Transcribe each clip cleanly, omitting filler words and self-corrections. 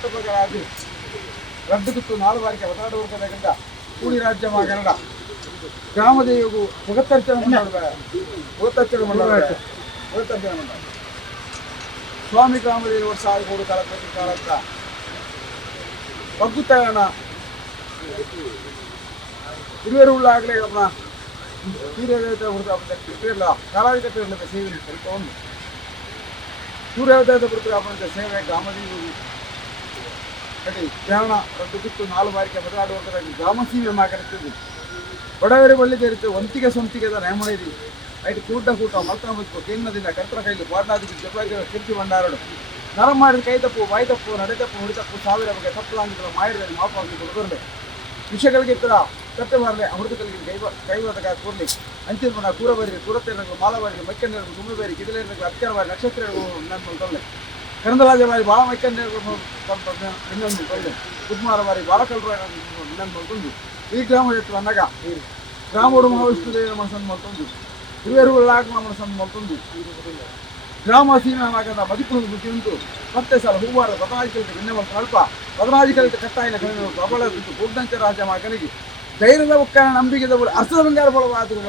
ಕೆಟ್ಟಪಗರಾಗಿ ರಡ್ಡುಗುತ್ತು 4 ಬಾರಿಗೆ ಅವತಾರ ವರ್ಗದ ಕೂಡಿ ರಾಜ್ಯ ಮಾಗನಡ ಗ್ರಾಮದೇವಿಗೂ ಜಗತ್ತರ್ಚನ ಮಂಡಳ ಸ್ವಾಮಿ ಗ್ರಾಮದೇವಿ ವರ್ಷ 3 ಕಾಲಂತ ಬಗ್ಗುತ್ತಾಯಣ ಹಿರಿಯರು ಆಗಲೇ ನಮ್ಮ ಸೂರ್ಯೋದಯದ ಹೊರತು ಕಾಲಾಧಿಕತೆ ಸೇವೆ ಕರಿಕೊಂಡು ಸೂರ್ಯೋದಯದ ಹೊರತು ಅಪಂತ ಸೇವೆ ಗ್ರಾಮದೇವಿ ಕಡೆ ಧ್ಯಾನ ರಡ್ಡುಗುತ್ತು 4 ಬಾರಿಗೆ ಬದಲಾಡುವ ಗ್ರಾಮ ಸೀಮೆ ಮಾಕರಿಸಿದ್ದು ಬಡವರಿ ಬಳ್ಳಿ ಸೇರಿತು ಒಂತಿಗೆ ಸ್ವಂತಿಗೆದ ನೇಮಣಿದಿ ಐಟು ಕೂಟ ಮಲ್ತನ ಮುಚ್ಚು ಕೆನ್ನದಿಂದ ಕರ್ತರ ಕೈಲಿ ಪಾಟ್ನಾದಿಗೆ ಜಪಾಗಿ ಕೀರ್ತಿ ಭಂಡಾರಡು ನರ ಮಾಡಿದ ಕೈ ತಪ್ಪು ಬಾಯಿ ತಪ್ಪು ನಡೆತಪ್ಪು ಹುಡಿತಪ್ಪು 1000 ಬಗ್ಗೆ ತಪ್ಪು ಲಾಂಗಿಗಳು ಮಾಡಿದರೆ ಮಾಪಾಗಿ ಕೊಡಬರಲೆ ವಿಷಯಗಳಿಗೆ ಇತ್ತರ ತಟ್ಟೆ ಮಾರಲೆ ಅಮೃತಗಳಿಗೆ ಕೈವಾದಾಗ ಕೂರ್ಲಿ ಅಂಚಿನ ಮನ ಕೂರಬಾರಿಗೆ ಕೂರತ್ತೇರಗಳು ಮಾಲಬಾರಿಗೆ ಮೈಕಂಡರು ಗುಮ್ಮಿಬಾರಿ ಗಿಡಲೇರಗಳು ಅತ್ಯರ ಬಾರಿ ನಕ್ಷತ್ರಗಳು ನನ್ನ ತೊಲ್ಲೆ ಕರಂದರಾಜ ಬಾರಿ ಬಾಳ ಮೈಕಂಡರು ಇನ್ನೊಂದು ತೊಲ್ಲೆ ಕುದ್ಮಾರ ಬಾರಿ ಬಾಲಕಲ್ರ ಇನ್ನೊಂದು ತಂದು ಈ ಗ್ರಾಮದ ಎತ್ತು ಅನ್ನಗ ಗ್ರಾಮೋಡು ಮಹಾವಿಷ್ಣು ದೇವಿಯ ಮನಸ್ಸನ್ನು ಮಲ್ತೊಂದು ಹಿರಿಯರುಗಳಾಗ ಮನಸ್ಸನ್ನು ಮಲ್ತೊಂದು ಗ್ರಾಮ ಸೀಮೆಯಾಗದ ಮದಿಪುರದ ಬುದ್ಧಿ ಉಂಟು ಮತ್ತೆ ಸಲ ಹೂವಾರ ಬದಲಾಜಿ ಕಲಿತ ನಿನ್ನೆ ಮತ್ತು ಅಲ್ಪ ಬದಲಾಜಿ ಕಲಿತ ಕಟ್ಟಾಯಿನ ಕಲಿತ ಪ್ರಬಲ ಉಂಟು ಗೋಡ್ಡಂಚ ರಾಜ ಮಗನಿಗೆ ಧೈರ್ಯದ ಒಕ್ಕಣ ನಂಬಿಕೆದ ಅರ್ಥದ ಬಂಗಾರ ಬಲವಾದರು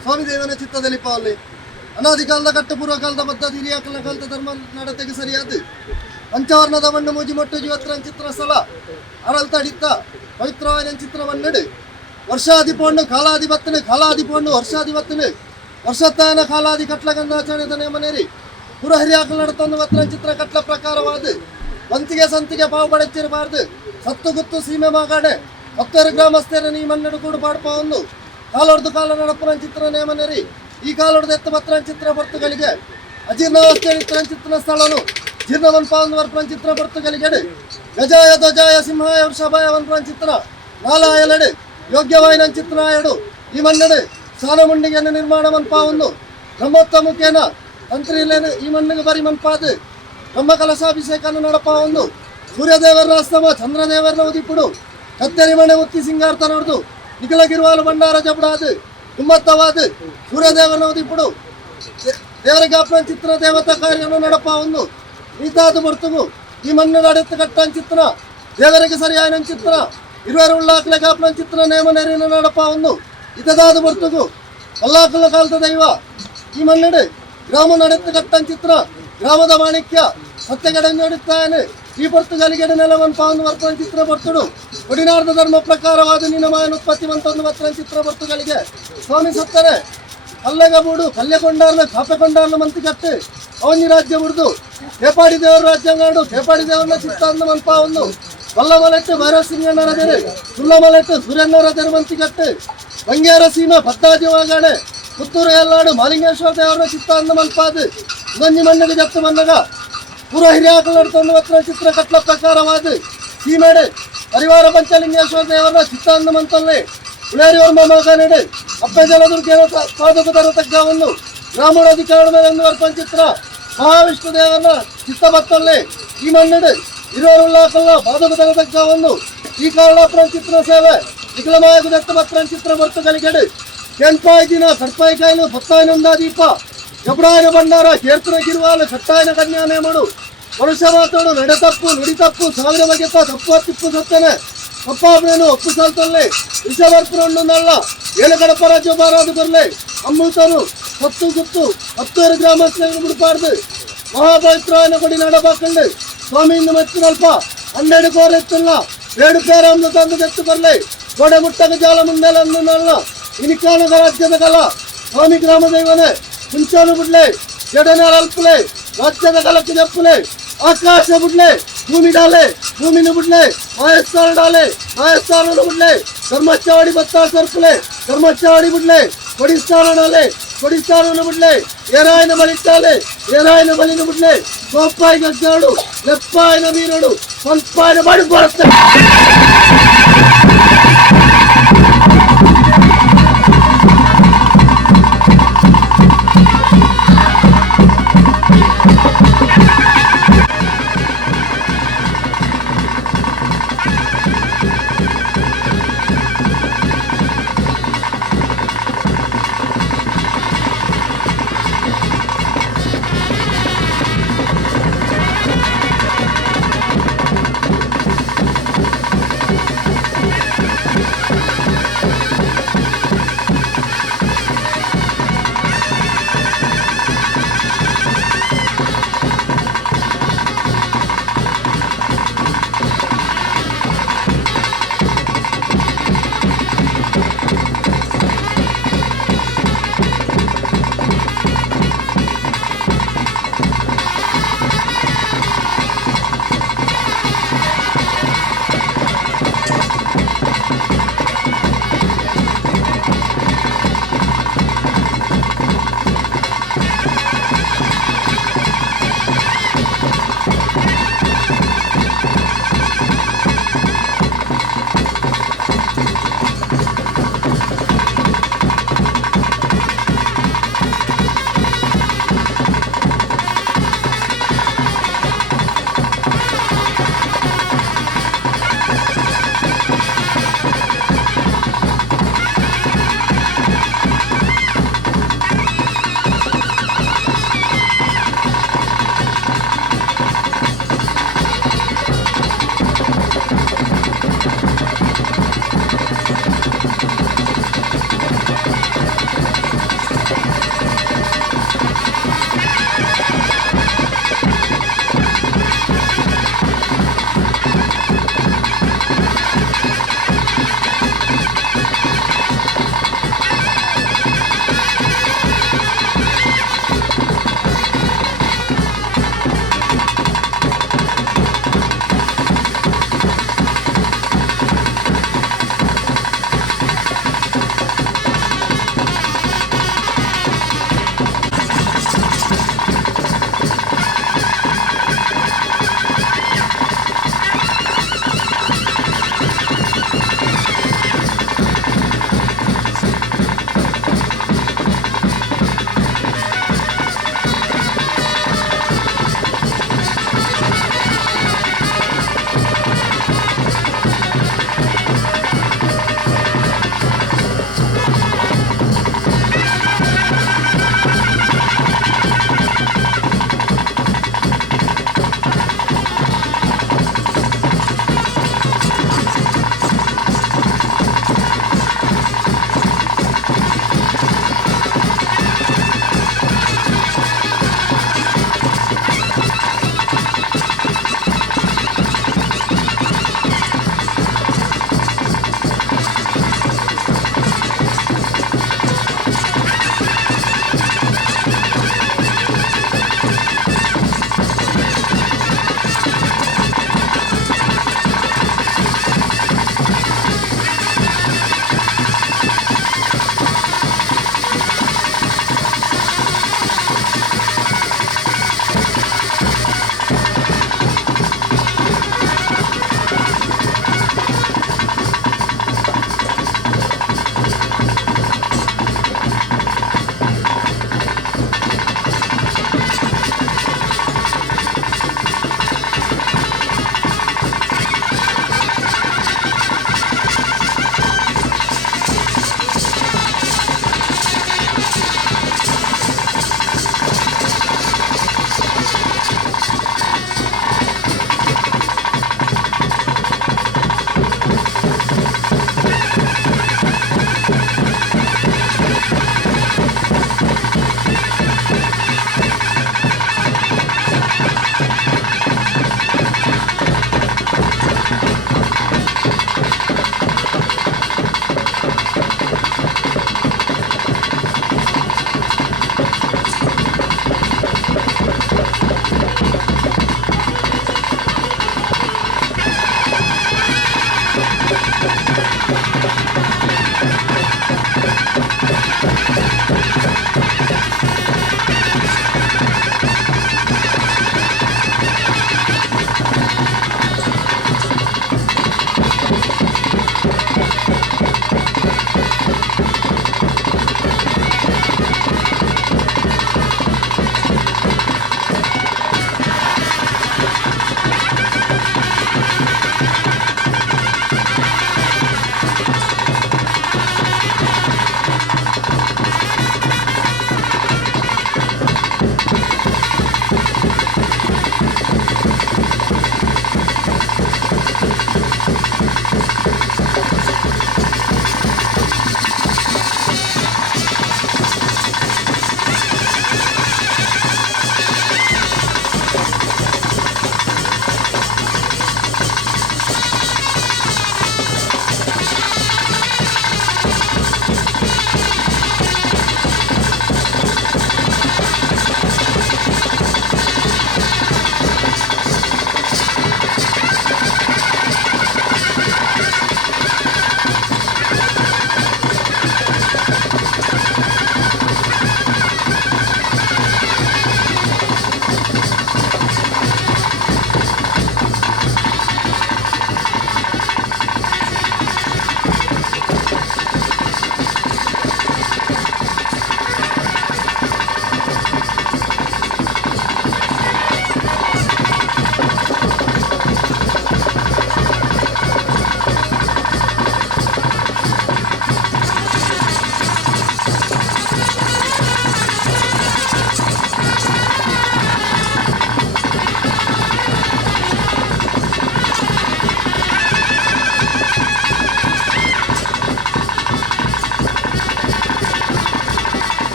ಸ್ವಾಮಿ ದೇವನ ಚಿತ್ತದಲ್ಲಿ ಪಾವನೆ ಅನಾದಿ ಕಾಲದ ಕಟ್ಟಪೂರ್ವ ಕಾಲದ ಬದ್ಧ ಹಿರಿಯ ಕಾಲದ ಧರ್ಮ ನಡತೆಗೆ ಸರಿಯಾದ ಪಂಚವರ್ಣದ ಮಣ್ಣು ಮೂಜಿ ಮೊಟ್ಟು ಜೀವತ್ರ ಚಿತ್ರ ಸ್ಥಳ ಅರಳ್ತಡಿತ್ತ ಪವಿತ್ರವಾದ ಚಿತ್ರವನ್ನಡು ವರ್ಷಾದಿ ಪೋಂಡು ಕಾಲಾದಿ ಬತ್ತನೆ ಕಾಲಾದಿ ಪೋಂಡು ವರ್ಷಾದಿ ಬತ್ತನೆ ವರ್ಷತ್ತಾಯನ ಕಾಲಾದಿ ಕಟ್ಲ ಗಂಧಾಚರಣೆ ಮನೇರಿ ಪುರ ಹಿರಿಯಾಕಲ್ ನಡತೊಂದು ವತ್ರ ಚಿತ್ರ ಕಟ್ಲ ಪ್ರಕಾರವಾದ ಬಂತಿಗೆ ಸಂತಿಗೆ ಪಾವು ಪಡೆಚಿರಬಾರ್ದು ಸತ್ತು ಗುತ್ತು ಸೀಮೆ ಮಾಗಾಡೆ 10 ಗ್ರಾಮಸ್ಥರ ನೀ ಮನ್ನಡು ಕೂಡ ಪಾಡ್ಪ ಒಂದು ಕಾಲೊಡ್ದು ಕಾಲ ನಡಪುರ ಚಿತ್ರ ನೇಮನೇರಿ ಈ ಕಾಲೊಡ್ದು ಎತ್ತ ಪತ್ರ ಚಿತ್ರ ಬರ್ತುಗಳಿಗೆ ಅಜೀರ್ಣಾವಸ್ಥೆ ಚಿತ್ರ ಸ್ಥಳನು ಜೀರ್ಣವನ್ ಪಾವನ್ ವರ್ಪನ ಚಿತ್ರ ಬರ್ತುಗಳಿಗೆ ಗಜಾಯ ಧ್ವಜಾಯ ಸಿಂಹಾಯ ವೃಷಭಾಯ ವನ್ಪನ ಚಿತ್ರ ನಾಲಾಯಲಡೆ ಯೋಗ್ಯವಾಯಿನ ಚಿತ್ರ ಎಡು ಈ ಮನ್ನಡೆ ಸಾನಮುಂಡಿಗೆಯನ್ನು ನಿರ್ಮಾಣ ಮನ್ಪಾವನ್ನು ಬ್ರಹ್ಮೋತ್ತ ಮುಖೇನ ತಂತ್ರಿ ಈ ಮಣ್ಣಿಗೆ ಬರಿ ಮನ್ಪಾದು ಬ್ರಹ್ಮ ಕಲಶಾಭಿಷೇಕನ್ನು ನಡಪ ಒಂದು ಸೂರ್ಯದೇವರ ಅಸ್ತಮ ಚಂದ್ರದೇವರ ಉದಿಪುಡು ಕತ್ತರಿ ಮಣೆ ಉತ್ತಿ ಸಿಂಗಾರ್ತ ನೋಡ್ದು ನಿಖಲಗಿರುವಾಲು ಭಂಡಾರ ಜಬಡಾದು ಗುಮ್ಮತ್ತವಾದು ಸೂರ್ಯದೇವರ ಉದಿಪುಡು ದೇವರಿಗೆ ಅಪ್ಪನ ಚಿತ್ರ ದೇವತಾ ಕಾರ್ಯವನ್ನು ನಡಪ ಒಂದು ಈತಾದು ಬರ್ತುಗು ಈ ಮಣ್ಣು ನಡೆತ್ತು ಕಟ್ಟನ್ ಚಿತ್ರ ದೇವರಿಗೆ ಸರಿಯಾದ ಚಿತ್ರ ಇರುವರು ಉಳ್ಳಾಕ್ಲೆ ಕಾಪನ ಚಿತ್ರ ನೇಮ ನೆರಿನ ನಡಪ ಒಂದು ಇತದಾದು ಬರ್ತುಗು ಕಲ್ಲಾಕಲ ಕಾಲದ ದೈವ ಈ ಮಣ್ಣಡೆ ಗ್ರಾಮ ನಡೆತ್ತು ಕಟ್ಟನ್ ಚಿತ್ರ ಗ್ರಾಮದ ಮಾಣಿಕ್ಯ ಸತ್ಯಗಡೆ ನೋಡುತ್ತಾನೆ ಈ ಪರ್ತುಗಳಿಗೆ ನೆಲವನ್ನು ಪಾವನ ವರ್ತನ ಚಿತ್ರ ಬರ್ತುಡು ಒಡಿನಾರ್ದ ಧರ್ಮ ಪ್ರಕಾರವಾದ ನಿನ್ನ ಮಾಯನ ಉತ್ಪತ್ತಿ ಒಂದು ವರ್ತನ ಚಿತ್ರ ಬರ್ತುಗಳಿಗೆ ಸ್ವಾಮಿ ಸತ್ತರೆ ಕಲ್ಲೆಗ ಬೂಡು ಕಲ್ಲೆಕೊಂಡಾರ್ಲ ಕಾಪೆಕೊಂಡಾರ್ಲ ಮಂತಿ ಕಟ್ಟೆ ಅವನಿ ರಾಜ್ಯ ಬಿಡ್ದು ಕೇಪಾಡಿ ದೇವರ ರಾಜ್ಯಾಂಗಾಡು ಕೇಪಾಡಿ ದೇವರನ್ನ ಚಿತ್ತ ಅಂದ ಮನ್ಪ ಒಂದು ಕೊಲ್ಲಮಲೆಟ್ಟು ಭೈರವ ಸಿಂಗಣ್ಣರ ದೇರೆ ಸುಲ್ಲಮಲೆಟ್ಟು ಸೂರ್ಯಣ್ಣರ ದೇರ ಮಂತಿ ಕಟ್ಟೆ ಬಂಗೇರ ಸೀಮೆ ಭತ್ತಾಜಿವಾಗಾಡೆ ಪುತ್ತೂರು ಎಲ್ಲಾಡು ಮಾಲಿಂಗೇಶ್ವರ ದೇವರ ಚಿತ್ತ ಅಂದ ಮನ್ಪಾದು ಗಂಜಿ ಮಣ್ಣಿಗೆ ಜಪ್ತು ಮನ್ನಗ ಪುರ ಹಿರಿಯಾಕಲ್ ನಡ್ತೊಂದು ವತ್ರ ಚಿತ್ರ ಕಟ್ಲ ಪ್ರಕಾರವಾದ ಸೀಮೆಡೆ ಪರಿವಾರ ಪಂಚಲಿಂಗೇಶ್ವರ ದೇವರ ಚಿತ್ತ ಅಂದ ಮಂತಲ್ಲೇ ಉಳೇರಿ ವರ್ಮ ಮಗನೆಡೆ ಅಪ್ಪೆ ಜಲದುರ್ಗೇನ ಪಾದಕ ತರ ತಗ್ಗವನ್ನು ಗ್ರಾಮೀಣಾಧಿಕಾರದ ವರ್ಪನ ಚಿತ್ರ ಮಹಾವಿಷ್ಣು ದೇವರ ಚಿತ್ತ ಬತ್ತಲ್ಲೇ ಈ ಮಣ್ಣೆಡೆ ಇರುವರುಳ್ಳಾಕಲ್ಲ ಪಾದಕ ತರ ತಗ್ಗವನ್ನು ಈ ಕಾರಣಾಪುರ ಚಿತ್ರ ಸೇವೆ ವಿಕಲಮಾಯಕ ದತ್ತ ಪತ್ರ ಚಿತ್ರ ಬರ್ತಗಳಿಗೆಡೆ ಕೆಂಪಾಯಿ ದಿನ ಕಡ್ಪಾಯಿ ಕಾಯಿಲು ಭತ್ತಾಯನೊಂದ ದೀಪ ಎಬ್ರಾಯನ ಭಂಡಾರ ಕೀರ್ತನ ಗಿರುವಾಲು ಕಟ್ಟಾಯನ ಕನ್ಯಾನೆ ಮಾಡು ಮನುಷ್ಯ ಮಾತಾಡು ನಡೆ ತಪ್ಪು ನುಡಿ ತಪ್ಪು ಸಾವಿರ ಬಗೆತ ತಪ್ಪು ತಿಪ್ಪು ಸತ್ತನೆ ತಪ್ಪಾಬ್ರೇನು ಒಪ್ಪು ಸಲ್ತಲ್ಲೇ ವಿಷವರ್ಪುರಣ್ಣನಲ್ಲ ಏಳು ಕಡಪ ರಾಜ್ಯ ಬಾರಾದು ಬರಲೆ ಅಮೃತನು ಸತ್ತು ಗುತ್ತು 10 ಗ್ರಾಮಸ್ಥರು ಬಿಡಬಾರ್ದು ಮಹಾಪವಿತ್ರಾಯನ ಕೊಡಿ ನಡಬಾಕಂಡು ಸ್ವಾಮಿಯಿಂದ ಮೆಚ್ಚಿನಲ್ಪ 12 ಕೋರೆತ್ತಿಲ್ಲ 7 ಪೇರನ್ನು ತಂದು ಎತ್ತು ಬರಲೆ ಗೋಡೆ ಮುಟ್ಟಗ ಜಾಲ ಮುಂದೆಲ್ಲ ಅನ್ನಲ್ಲ ಇನಿಕಾನದ ರಾಜ್ಯದ ಕಲ ಸ್ವಾಮಿ ಗ್ರಾಮ ದೈವನೇ ಮುಂಚಾನು ಬಿಡ್ಲೆ ಜಡನ ಅಲ್ಪಲೆ ರಾಜ್ಯದ ಕಲಕ್ಕೆ ಜಪ್ಪಲೆ ಆಕಾಶ ಬಿಡ್ಲೆ ಭೂಮಿ ಡಾಲೆ ಭೂಮಿನ ಬಿಡ್ಲೆ ಮಾಯಸ್ಥಾನ ಡಾಲೆ ಮಾಯಸ್ಥಾನ ಬಿಡ್ಲೆ ಧರ್ಮಚ್ಚಾವಡಿ ಬತ್ತ ಸರ್ಪಲೆ ಧರ್ಮಚ್ಚಾವಡಿ ಬಿಡ್ಲೆ ಕೊಡಿಸ್ಥಾನ ಡಾಲೆ ಕೊಡಿಸ್ಥಾನ ಬಿಡ್ಲೆ ಏರಾಯನ ಬಲಿಟ್ಟಾಲೆ ಏರಾಯನ ಬಲಿನ ಬಿಡ್ಲೆ ಸೋಪಾಯಿ ಗದ್ದಾಡು ಲೆಪ್ಪಾಯನ ಬೀರಡು ಸ್ವಲ್ಪಾಯನ ಮಾಡಿ ಬರುತ್ತೆ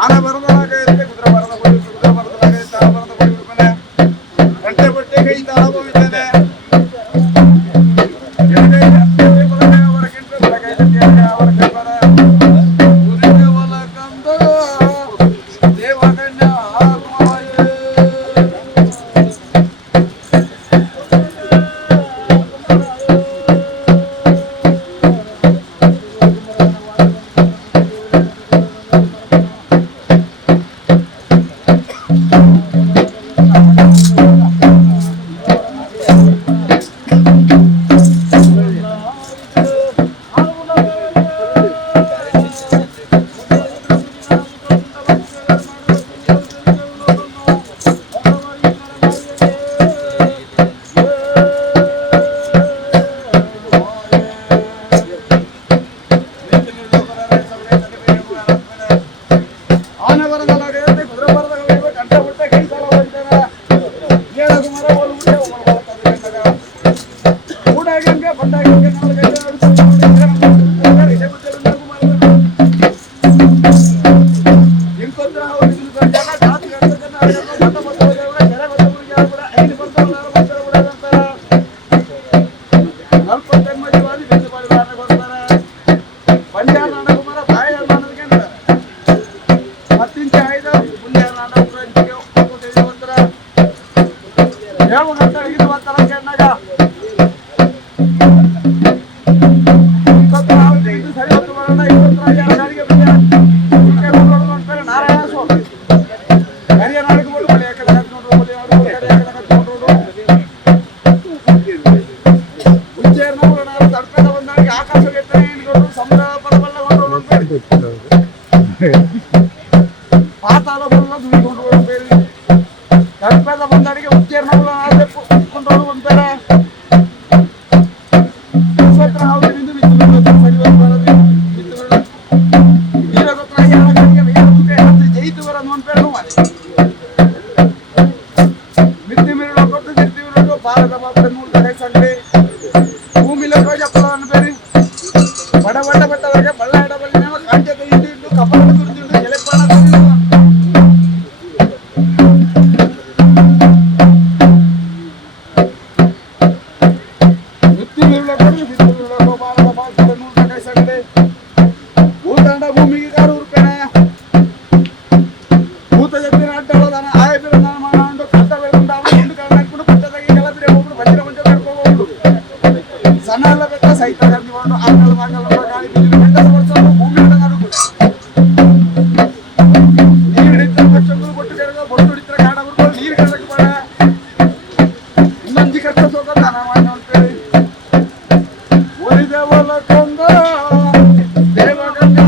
ಆನೆ ಬರದಾಗೈತೆ ಕುದುರೆ ಬರದ ಕುದುರೆ ಬರದಾಗೈತೆ ತಾಳ ಬರದ ಕೊಡಿಬಿಡ್ತಾನೆ ಗಂಟೆ ಬಟ್ಟೆ ಕೈ ತಾಳ ಹೋಗಿದ್ದಾನೆ ಅವರ ಕೆಂಪೆ ಅವರ ಕೆಂಪರ ಉರಿದ ಹೊಲ ಕಂದ ದೇವಗಣ್ಯ ಪಾತಾಳ ಕರ್ಪದ ಬಂದಡಿಗೆ ಉಚ್ಚೇರ್ಣ ಕೊಂಡೋಡು ಅಂತಾರೆ మిత్తి మీరు కొట్టు తిత్తి మీరు భారత బాబు నూరు సండే భూమిలో చెప్పాలని పేరు బడబడ్డ పెట్టవగా బళ్ళాడ బల్లినేమో కాంచెత ఇంటి కప్పలు గుర్తుండు గెలపాల మిత్తి మీరు కొట్టు తిత్తి మీరు భారత బాబు నూరు సండే భూతండ భూమికి గారు ఊరిపోయినా భూత చెప్పిన అడ్డవదన ఆయ పిల్లల మానండు కట్ట వెళ్తుండా ముందు కలనప్పుడు పుట్ట తగి కలబిరే పోడు వజ్ర మంచ పెట్టుకోడు సన్నాల పెట్ట సైత గర్ది వాడు ఆకల మాకల గాని బిల్లు పెట్ట సంవత్సరాలు భూమి మీద నడుగు నీడిత్త పక్షులు కొట్టు జరగ బొట్టుడిత్ర కాడ ఊరుకో నీరు కడకు పడ మంచి కట్ట సోకదన మానం పేరు ఒరిదే వల కొంద దేవగంగా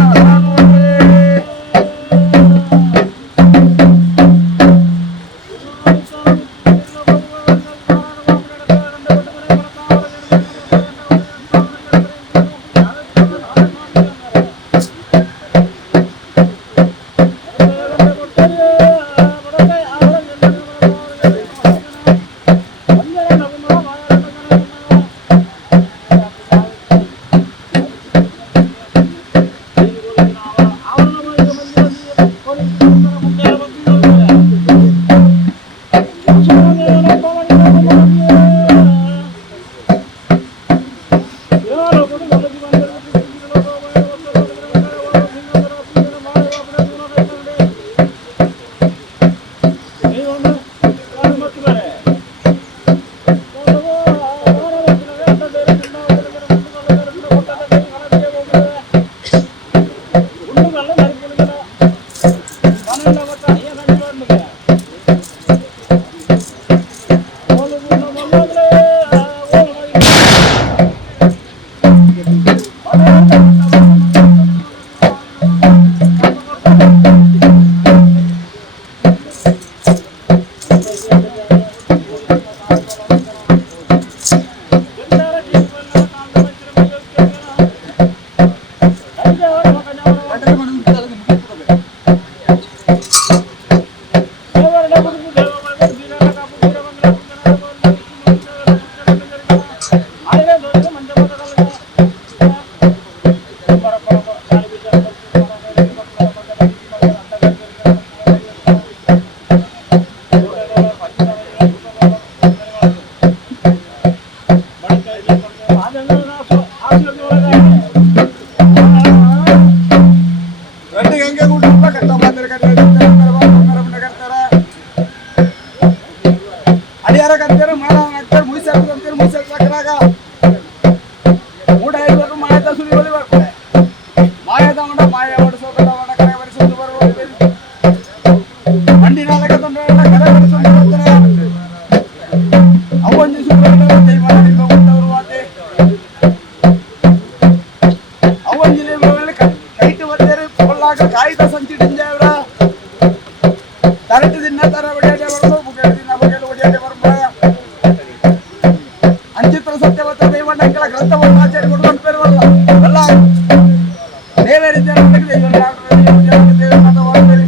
ಐತ ಸಂಚಿಟಿಂಜಾವ್ರ ತರಟಿ ದಿನ ತರ ಒಡೆಯದೆ ಬರ್ಬೋ ಬುಗಡಿ ದಿನ ಬಗೆಲು ಒಡೆಯದೆ ಬರ್ಬೋ ಅಂಚಿತ್ರ ಸತ್ಯವತ್ತ ದೈವಣ್ಣ ಅಂಕಲ ಗ್ರಂಥವನ್ನು ಆಚಾರ್ಯ ಕೊಡುವಂತ ಪೇರುವಲ್ಲ ಅಲ್ಲ ದೇವರಿದ್ದ ನನಗೆ ದೈವಣ್ಣ ದೇವನಾದ ವಾರ್ತೆರಿ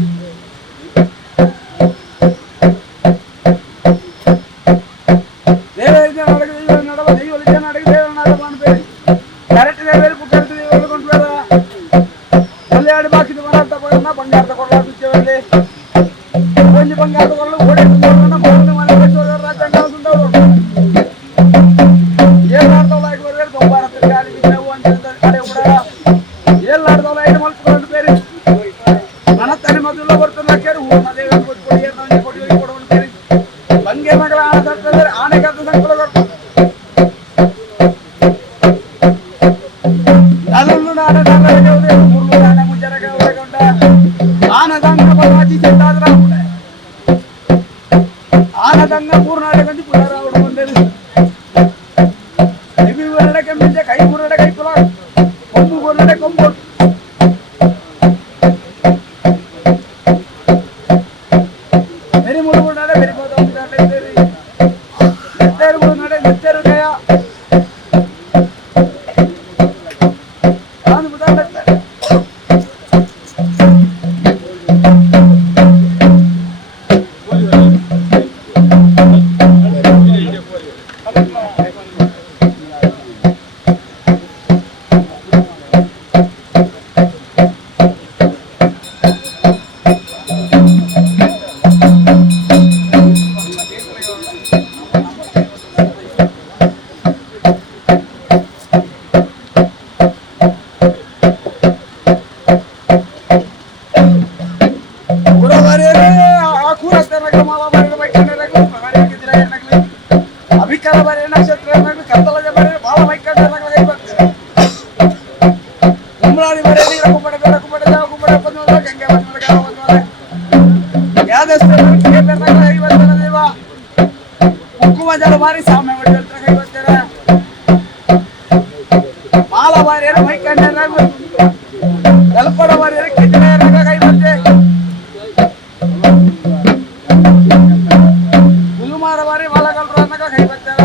ದೇವರಿದ್ದ ನನಗೆ ದೈವ ನಡವ ದೈವರಿದ್ದ ನನಗೆ ದೇವನಾದ ಮಾಡ್ಬೇಡಿ ಕರೆಕ್ಟ್ ದೇವರಿ ಬುಗಡಿ ದೇವರು ಕೊಂಡ್ಬೇಡ ಒಳ್ಳೆಯಾಡಿ ಬಾಕಿದ ಮನ ತಗೊಂಡ ಬಂಗಾರ ತಗೊಳ್ಳಾಡ್ತಿದ್ದೇವೆ ಒಂಜಿ ಬಂಗಾರ ತಗೊಳ್ಳು ಓಡಿ ತಗೊಂಡು ಮನೆ ಮನೆ ಕಟ್ಟೋದ್ರ ರಾಜ್ಯಾಂಗ ಉಂಟವರು ಏನಾಡ್ದವಲ್ಲ ಐದು ಬೊಂಬಾರ ಗಾಡಿ ಬಿದ್ದವು ಅಂತ ಕಡೆ ಕೂಡ ಎಲ್ಲಾಡ್ದವಲ್ಲ ಐದು ಮಲ್ಕೊಂಡು ಬೇರೆ ನನ್ನ ತಲೆ ಮೊದಲು ಬರ್ತಲ್ಲ ಕೇಳಿ ಹೂರ್ಣ ದೇವ ಕೊಡಿ ನಮಗೆ ಕೊಡಿ ಕೊಡುವಂತ ಬೇರೆ ಬಂಗೆ ಮಗಳ ಆನೆ ಆನೆಗಾದ ಸಂಕುಲಗಳು ನಲ್ಲು ನಾಡ ನಾಳೆ ಮೂರು ನಾಡ ಮುಂಜಾನೆ ಹೊರಗೊಂಡ ಆನದಂಗ ಬಲಾಜಿ ಚೆಂದಾದ್ರ ಆನದಂಗ ಮೂರು ನಾಡಗಂದು ಪುನರ ಅವಡು ಬಂದೇನೆ ನಿವಿ ಹೊರಡಕ್ಕೆ ಮಿಂಚೆ ಕೈ ಮುರಡೆ ಕೈ ಪುಲ ಕೊಂಬು ಹೊರಡೆ ಕೊಂಬು ಬೆರಿ ಮುಳುಗು ನಾಡೆ ಬೆರಿ ಬೋದ ನೆತ್ತೇರು ಮುಳು ನಾಡೆ ನೆತ್ತೇರು ಕಯ ನಾನು ಬುದಾಡ್ತಾರೆ ಅಭಿಕಾರ ಬರೆ ನಕ್ಷತ್ರ ಕತ್ತಲದ ಬರೆ ಬಾಳ ಮೈಕಂಡ ಬರ್ತಾರೆ ಕುಂಬಳಾದಿ ಬರೆ ನೀರ ಕುಂಬಡ ಬೇಡ ಕುಂಬಡ ಜಾವ ಕುಂಬಡ ಬಂದ ಗಂಗೆ ಬಂದ ಗಾವ ಬಂದ ಯಾದಸ್ತ ಐವತ್ತರ ದೇವ ಕುಂಕುಮ ಜಲ ಬಾರಿ ಸಾಮ್ಯ ಹೊಡೆದ ಐವತ್ತರ ಬಾಳ ಬಾರಿ ಮೈಕಂಡ ತಲಪಡ ಬಾರಿ ಕಿಜನ ಐವತ್ತೆ ಹುಲ್ಲುಮಾರ ಬಾರಿ ಬಾಲಗಲ್ರ ಅನ್ನಕ ಐವತ್ತರ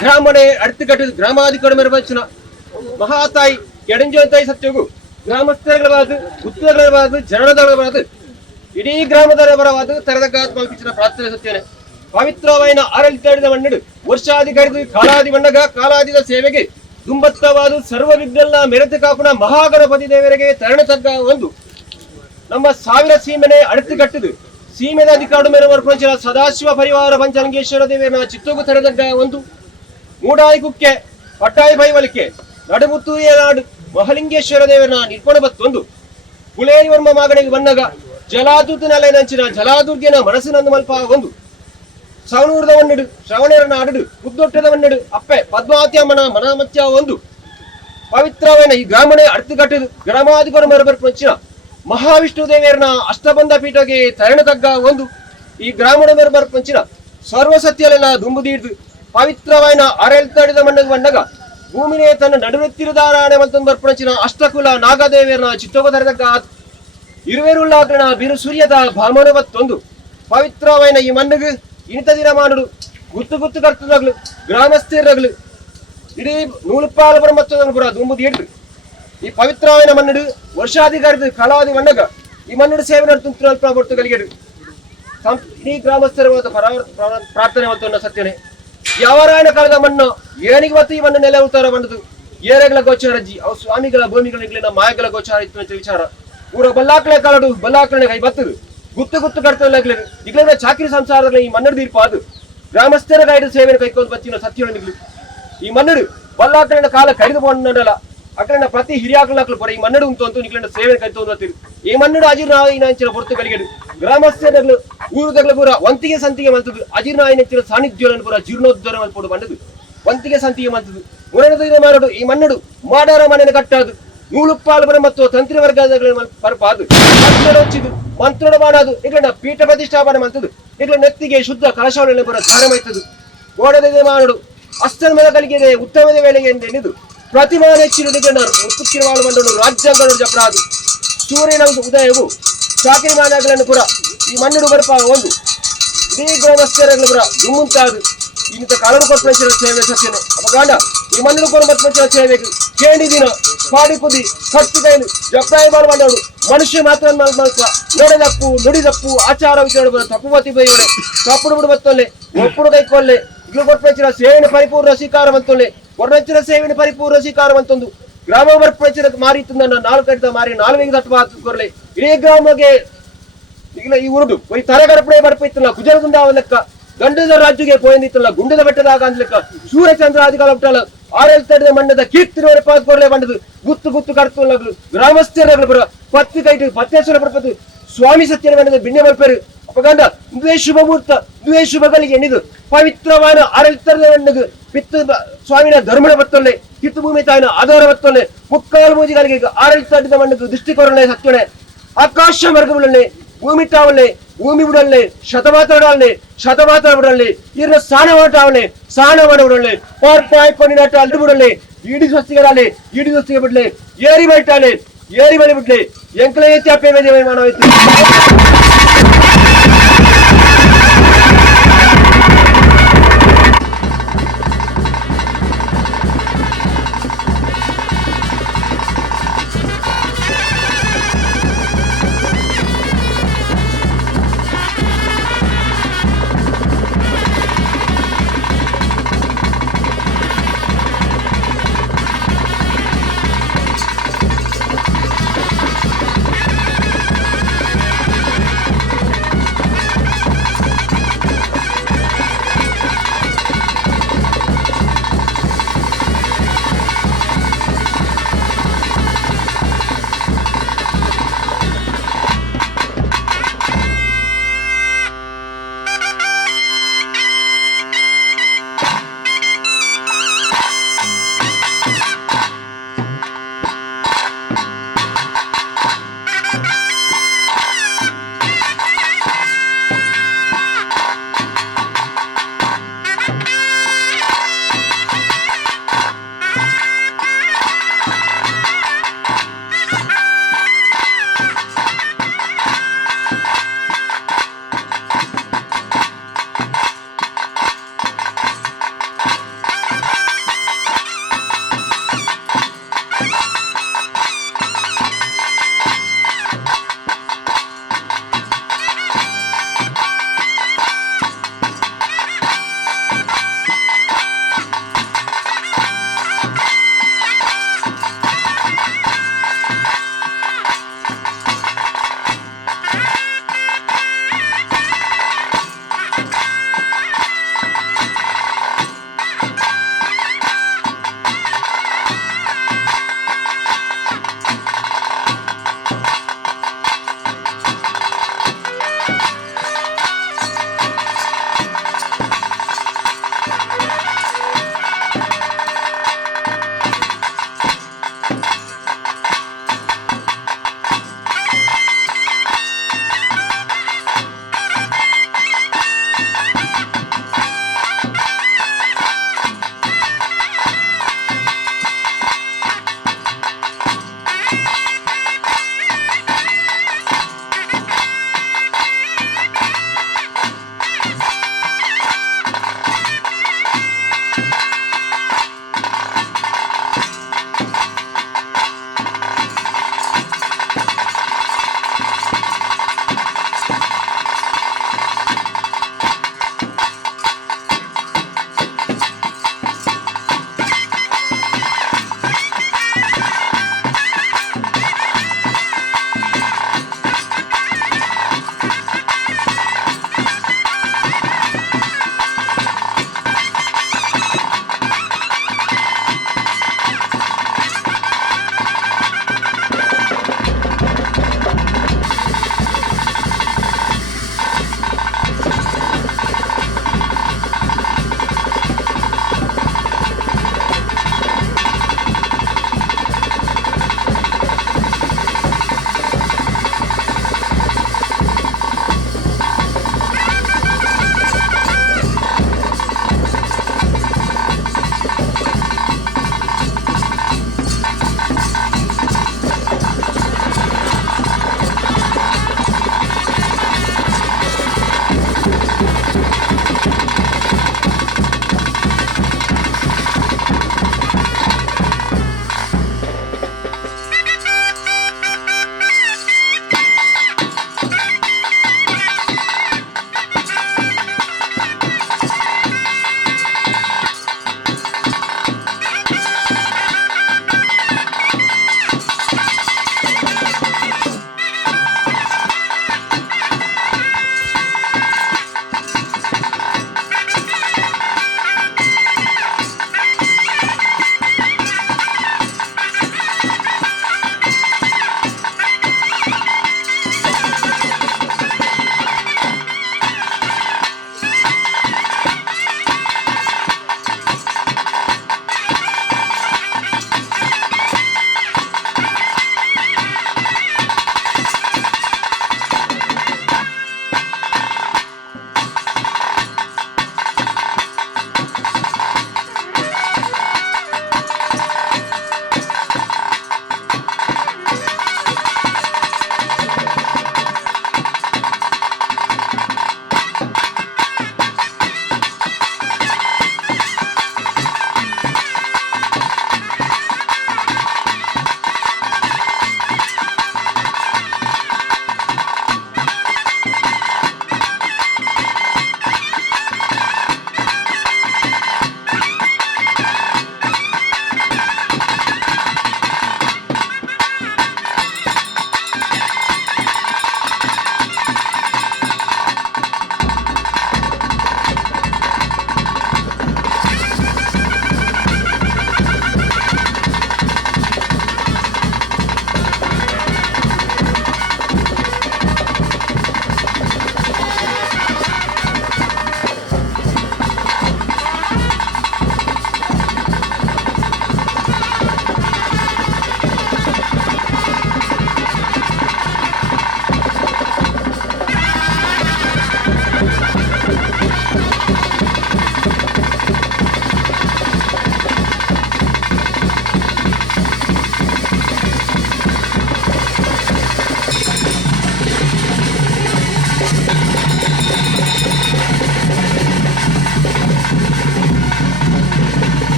ಗ್ರಾಮಡೆ ಅಡ್ತಿಕಟ್ಟಿದ ಗ್ರಾಮಾಧಿಕಾರ ನಿರ್ವಚನ ಮಹಾತಾಯಿ ಕೆಡಂಜೋತಾಯಿ ಸತ್ಯಗೂ ಗ್ರಾಮಸ್ಥರಗಳವಾದ ಉತ್ತರಗಳವಾದ ಜನರದಳವಾದ ಇಡೀ ಗ್ರಾಮದವರವಾದ ತೆರೆದಗಾತ್ಮಕಿನ ಪ್ರಾರ್ಥನೆ ಸತ್ಯನೆ ಪವಿತ್ರವಾಯಿನ ಆಡಳಿತಾಡಿದ ಮಣ್ಣಡು ವರ್ಷಾಧಿಕಾರಿದ ಕಾಲಾದಿ ಮಣ್ಣಗ ಕಾಲಾದಿದ ಸೇವೆಗೆ ದುಂಬತ್ತವಾದ ಸರ್ವವಿದ್ದೆಲ್ಲ ಮೆರೆತು ಕಾಪುಣ ಮಹಾಗಣಪತಿ ದೇವರಿಗೆ ತರಣ ತಗ್ಗ ಒಂದು ನಮ್ಮ ಸಾವಿರ ಸೀಮೆನೆ ಅಡತಿಕಟ್ಟಿದು ಸೀಮೆದ ಅಧಿಕಾರ ಮೇಲೆ ವರ್ಪಂಚನ ಸದಾಶಿವ ಪರಿವಾರ ಪಂಚಲಿಂಗೇಶ್ವರ ದೇವರ ಚಿತ್ತೋಗು ತೆರೆದಗ್ಗ ಒಂದು ಮೂಡಾಯಿ ಕುಕ್ಕೆ ಪಟ್ಟಾಯಿ ಬೈವಲಿಕೆ ನಡುಮುತ್ತೂರಿಯ ನಾಡು ಮಹಾಲಿಂಗೇಶ್ವರ ದೇವರ ನಿರ್ಪಣ ಬತ್ತೊಂದು ಪುಲೇರಿ ವರ್ಮ ಮಾಗಣಿಗೆ ಬಂದಾಗ ಜಲಾದುರ್ಗನಲ್ಲ ನಂಚಿನ ಜಲಾದುರ್ಗಿನ ಮನಸ್ಸಿನಂದು ಮಲ್ಪ ಒಂದು ಸವಣೂರದ ಒನ್ನೆಡು ಶ್ರವಣೇರನ ಅಡಡು ಮುದ್ದೊಟ್ಟದ ಒನ್ನೆಡು ಅಪ್ಪೆ ಪದ್ಮಾವತಿ ಅಮ್ಮನ ಮನಮತ್ಯ ಒಂದು ಪವಿತ್ರವೈನ ಈ ಗ್ರಾಮನೇ ಅರ್ಥಗಟ್ಟದು ಗ್ರಾಮಾಧಿಕಾರ ಮರಬರ್ಪಂಚಿನ ಮಹಾವಿಷ್ಣು ದೇವಿಯರನ ಅಷ್ಟಬಂಧ ಪೀಠಗೆ ತರಣ ತಗ್ಗ ಒಂದು ಈ ಗ್ರಾಮದ ಮರಬರ್ಪಂಚಿನ ಸರ್ವಸತ್ಯಲೆಲ್ಲ ದುಂಬುದೀರ್ದು ಪವಿತ್ರವೈನ ಅರೆಲ್ತಾಡಿದ ಮಣ್ಣಗೆ ಬಂದಾಗ ಭೂಮಿನೇ ತನ್ನ ನಡುವೆತ್ತಿರದಾರಾಣೆ ಮತ್ತೊಂದು ಬರ್ಪಂಚಿನ ಅಷ್ಟಕುಲ ನಾಗದೇವಿಯರನ ಚಿತ್ತೋಗದರದಗ್ಗ ಇರುವೆರುಳ್ಳಾಗ್ರಣ ಬಿರು ಸೂರ್ಯದ ಭಾಮನವತ್ತೊಂದು ಪವಿತ್ರವೈನ ಈ ಮಣ್ಣಿಗೆ ಇಂಥ ದಿನ ಮಾಡುದು ಗುತ್ತು ಗುತ್ತು ಕರ್ತದಾಗ್ಲು ಗ್ರಾಮಸ್ಥರಾಗ್ಲು ಇಡೀ ನೂಲುಪಾಲ ಬರ ಮತ್ತೊಂದು ಬರ ದುಂಬುದು ಇಡ್ರು ಈ ಪವಿತ್ರವೈನ ಮಣ್ಣು ವರ್ಷಾಧಿಕಾರದ ಕಲಾದಿ ಮಣ್ಣಗ ಈ ಮಣ್ಣು ಸೇವೆ ನಡೆತು ಬೊಟ್ಟು ಕಲಿಗೆಡು ಇಡೀ ಗ್ರಾಮಸ್ಥರ ಪ್ರಾರ್ಥನೆ ಮತ್ತು ಸತ್ಯನೇ ಯಾವರಾಯಣ ಕಾಲದ ಮಣ್ಣು ಏನಿಗೆ ಮತ್ತು ಈ ಮಣ್ಣು ನೆಲೆ ಉತ್ತಾರ ಬಂದದು ಏರೆಗಳ ಗೋಚಾರಜ್ಜಿ ಅವು ಸ್ವಾಮಿಗಳ ಭೂಮಿಗಳ ಮಾಯಗಳ ಗೋಚಾರ ಇತ್ತು ಅಂತ ವಿಚಾರ ಊರ ಬಲ್ಲಾಕಳೆ ಕಾಲಡು ಬಲ್ಲಾಕಳೆ ಕೈ ಬತ್ತದು ಗುತ್ತು ಗುತ್ತು ಕರ್ತಲಾಗ್ಲಿ ಈಗಲೇ ಚಾಕಿರಿ ಸಂಸಾರದಲ್ಲಿ ಈ ಮಣ್ಣು ದೀರ್ಪ ಅದು ಗ್ರಾಮಸ್ಥರ ಗೈಡು ಸೇವೆ ಕೈಕೊಂಡು ಬಚ್ಚಿನ ಸತ್ಯನಿಗ್ಲಿ ಈ ಮಣ್ಣು ಬಲ್ಲಾಕಳಿನ ಕಾಲ ಕಡಿದು ಬಂಡಲ್ಲ ಅಕಡೆ ಪ್ರತಿ ಹಿರಿಯಾಕಲಾಕ್ಲು ಬರ ಈ ಮಣ್ಣು ಉಂಟು ಅಂತ ನಿಗ್ಲಿನ ಸೇವೆ ಕೈತೊಂದು ಬತ್ತೀರಿ ಈ ಮಣ್ಣು ಅಜೀರ್ಣಾಯಿನ ಹೊರತು ಕಲಿಗೆಡು ಗ್ರಾಮಸ್ಥರು ಊರುದಗ್ಲ ಪೂರ ಒಂತಿಗೆ ಸಂತಿಗೆ ಮಂತದ್ದು ಅಜೀರ್ಣಾಯಿನ ಸಾನ್ನಿಧ್ಯ ಪೂರ ಜೀರ್ಣೋದ್ಧಾರ ಮಲ್ಪಡು ಬಂದದು ಒಂತಿಗೆ ಸಂತಿಗೆ ಮಂತದ್ದು ಮುರಣದ ಮಾಡೋದು ಈ ಮಣ್ಣು ಮಾಡಾರ ಮನೆಯನ್ನು ಕಟ್ಟಾದು ನೂಲುಪ್ಪಾಲು ಬರ ಮತ್ತು ತಂತ್ರಿ ವರ್ಗದ ಪರಪಾದು ಮಂತ್ರೊಚ್ಚಿದು ಮಂತ್ರಣ ಮಾಡೋದು ಈಗ ಪೀಠ ಪ್ರತಿಷ್ಠಾಪನೆ ಮಂತದ್ದು ಈಗ ನೆತ್ತಿಗೆ ಶುದ್ಧ ಕಲಶವನ್ನು ಬರ ಧಾರ ಮೈತದು ಗೋಡದೆ ಮಾಡೋದು ಅಷ್ಟರ ಮೇಲೆ ಕಲಿಗೆ ಉತ್ತಮದ ವೇಳೆಗೆ ಎಂದೆನಿದು ಪ್ರತಿಮಾ ಹೆಚ್ಚಿನ ಉತ್ತುಕ್ಕಿರವಾಳು ಮಂಡಳು ರಾಜ್ಯಾಂಗ ಜಪರಾದು ಸೂರ್ಯನ ಉದಯವು ಚಾಕರಿ ಮಾನಗಳನ್ನು ಪುರ ಈ ಮಣ್ಣು ಬರ್ಪ ಒಂದು ಇಡೀ ಗ್ರಾಮಸ್ಥರಗಳು ಪುರ ದುಮ್ಮುಂತಾದು ಇಂಥ ಕಳರು ಕೊಟ್ಟ ಸೇವೆ ಸತ್ಯನೆ ಅಪಗಾಂಡ ಈ ಮಣ್ಣು ಕೊಟ್ಟು ಸೇವೆಗೆ ಕೇಂಡಿ ದಿನ ಪಾಡಿ ಕುದಿ ಕಟ್ಟಿ ಕೈಲು ಜಪ್ರಾಯ ಮಾಡುವಂಡವಳು ಮನುಷ್ಯ ಮಾತ್ರ ನಡೆದಪ್ಪು ನುಡಿದಪ್ಪು ಆಚಾರ ವಿಚಾರ ತಪ್ಪುಮತಿ ಬೈಯೋಳೆ ತಪ್ಪುಡು ಬಿಡು ಬತ್ತೊಲ್ಲೆ ಒಪ್ಪುಡು ಕೈಕೊಲ್ಲೆ ಇಗ್ಲು ಕೊಟ್ಟ ಸೇವೆನ ಪರಿಪೂರ್ಣ ಸ್ವೀಕಾರ ಬಂತೊಲ್ಲೆ ಕೊರ್ನಚ್ಚಿನ ಸೇವೆನ ಪರಿಪೂರ್ಣ ಸ್ವೀಕಾರ ಬಂತೊಂದು ಗ್ರಾಮ ಬರ್ಪಂಚಿನ ಮಾರಿತ್ತು ನನ್ನ ನಾಲ್ಕು ಕಡಿತ ಮಾರಿ ನಾಲ್ವೈದು ದಟ್ಟ ಕೊರ್ಲೆ ಇಡೀ ಗ್ರಾಮಗೆ ಈಗ ಈ ಉರುಡು ಈ ತರಗಡಪಡೆ ಬರ್ಪಿತ್ತಲ್ಲ ಗುಜರಗುಂಡ ಲೆಕ್ಕ ಗಂಡದ ರಾಜ್ಯಗೆ ಪೋಯಿಂದಿತ್ತಲ್ಲ ಗುಂಡದ ಬೆಟ್ಟದಾಗ ಅಂದ್ಲೆಕ್ಕ ಸೂರ್ಯಚಂದ್ರ ಅಧಿಕಾರ ಬಿಟ್ಟಲ್ಲ ಆರೇಲ್ ತಡೆದ ಮಣ್ಣದ ಕೀರ್ತಿನವರೆ ಪಾಸ್ ಕೊರ್ಲೆ ಬಂಡದು ಗುತ್ತು ಗುತ್ತು ಕರ್ತಲಾಗ್ಲು ಗ್ರಾಮಸ್ಥರಾಗ್ಲು ಬರ ಪತ್ತಿ ಕೈಟು ಪತ್ತೇಶ್ವರ ಬರ್ಪತ್ತು ಸ್ವಾಮಿ ಸತ್ಯನ ಮಣ್ಣದ ಬಿಣ್ಣೆ ಬರ್ಪೇರು ಅಪಗಂಡ ಇದುವೇ ಶುಭ ಮುಹೂರ್ತ ಇದುವೇ ಶುಭಗಳಿಗೆ ಎಣಿದು ಪವಿತ್ರವಾದ ಆರೇಲ್ ತರದ ಮಣ್ಣದು ಪಿತ್ತು ಸ್ವಾಮಿನ ಧರ್ಮದ ಬತ್ತೊಲ್ಲೆ ಕಿತ್ತು ಭೂಮಿ ತಾಯಿನ ಆಧಾರ ಬತ್ತೊಲ್ಲೆ ಮುಕ್ಕಾಲು ಮೂಜಿಗಳಿಗೆ ಆರೇಲ್ ತಡೆದ ಮಣ್ಣದು ದೃಷ್ಟಿಕೋರಣೆ ಸತ್ಯನೆ ಆಕಾಶ ಮಾರ್ಗಗಳನ್ನೇ ಭೂಮಿ ಟಾವಲ್ಲೆ ಭೂಮಿ ಬಿಡಲ್ಲೆ ಶತಮಾತ್ರ ಬಿಡಲ್ಲೆ ಇರ ಸಾಣ ಮಾಡಾವಲ್ಲೆ ಸಾಣ ಮಾಡಬಿಡಲ್ಲೆ ಪಾಯ್ಕೊಂಡಿನ ಅಡ್ಡು ಬಿಡಲ್ಲೆ ಇಡಿ ಸ್ವಸ್ತಿಗಳಲ್ಲೇ ಇಡಿ ಸ್ವಸ್ತಿಗೆ ಬಿಡ್ಲೆ ಏರಿ ಬೈಟಾಲೆ ಏರಿ ಬಲಿ ಬಿಡ್ಲೆ ಎಂಕಲೇ ಚಾಪೆ ಮೇಲೆ ಮಾನವಾಯ್ತು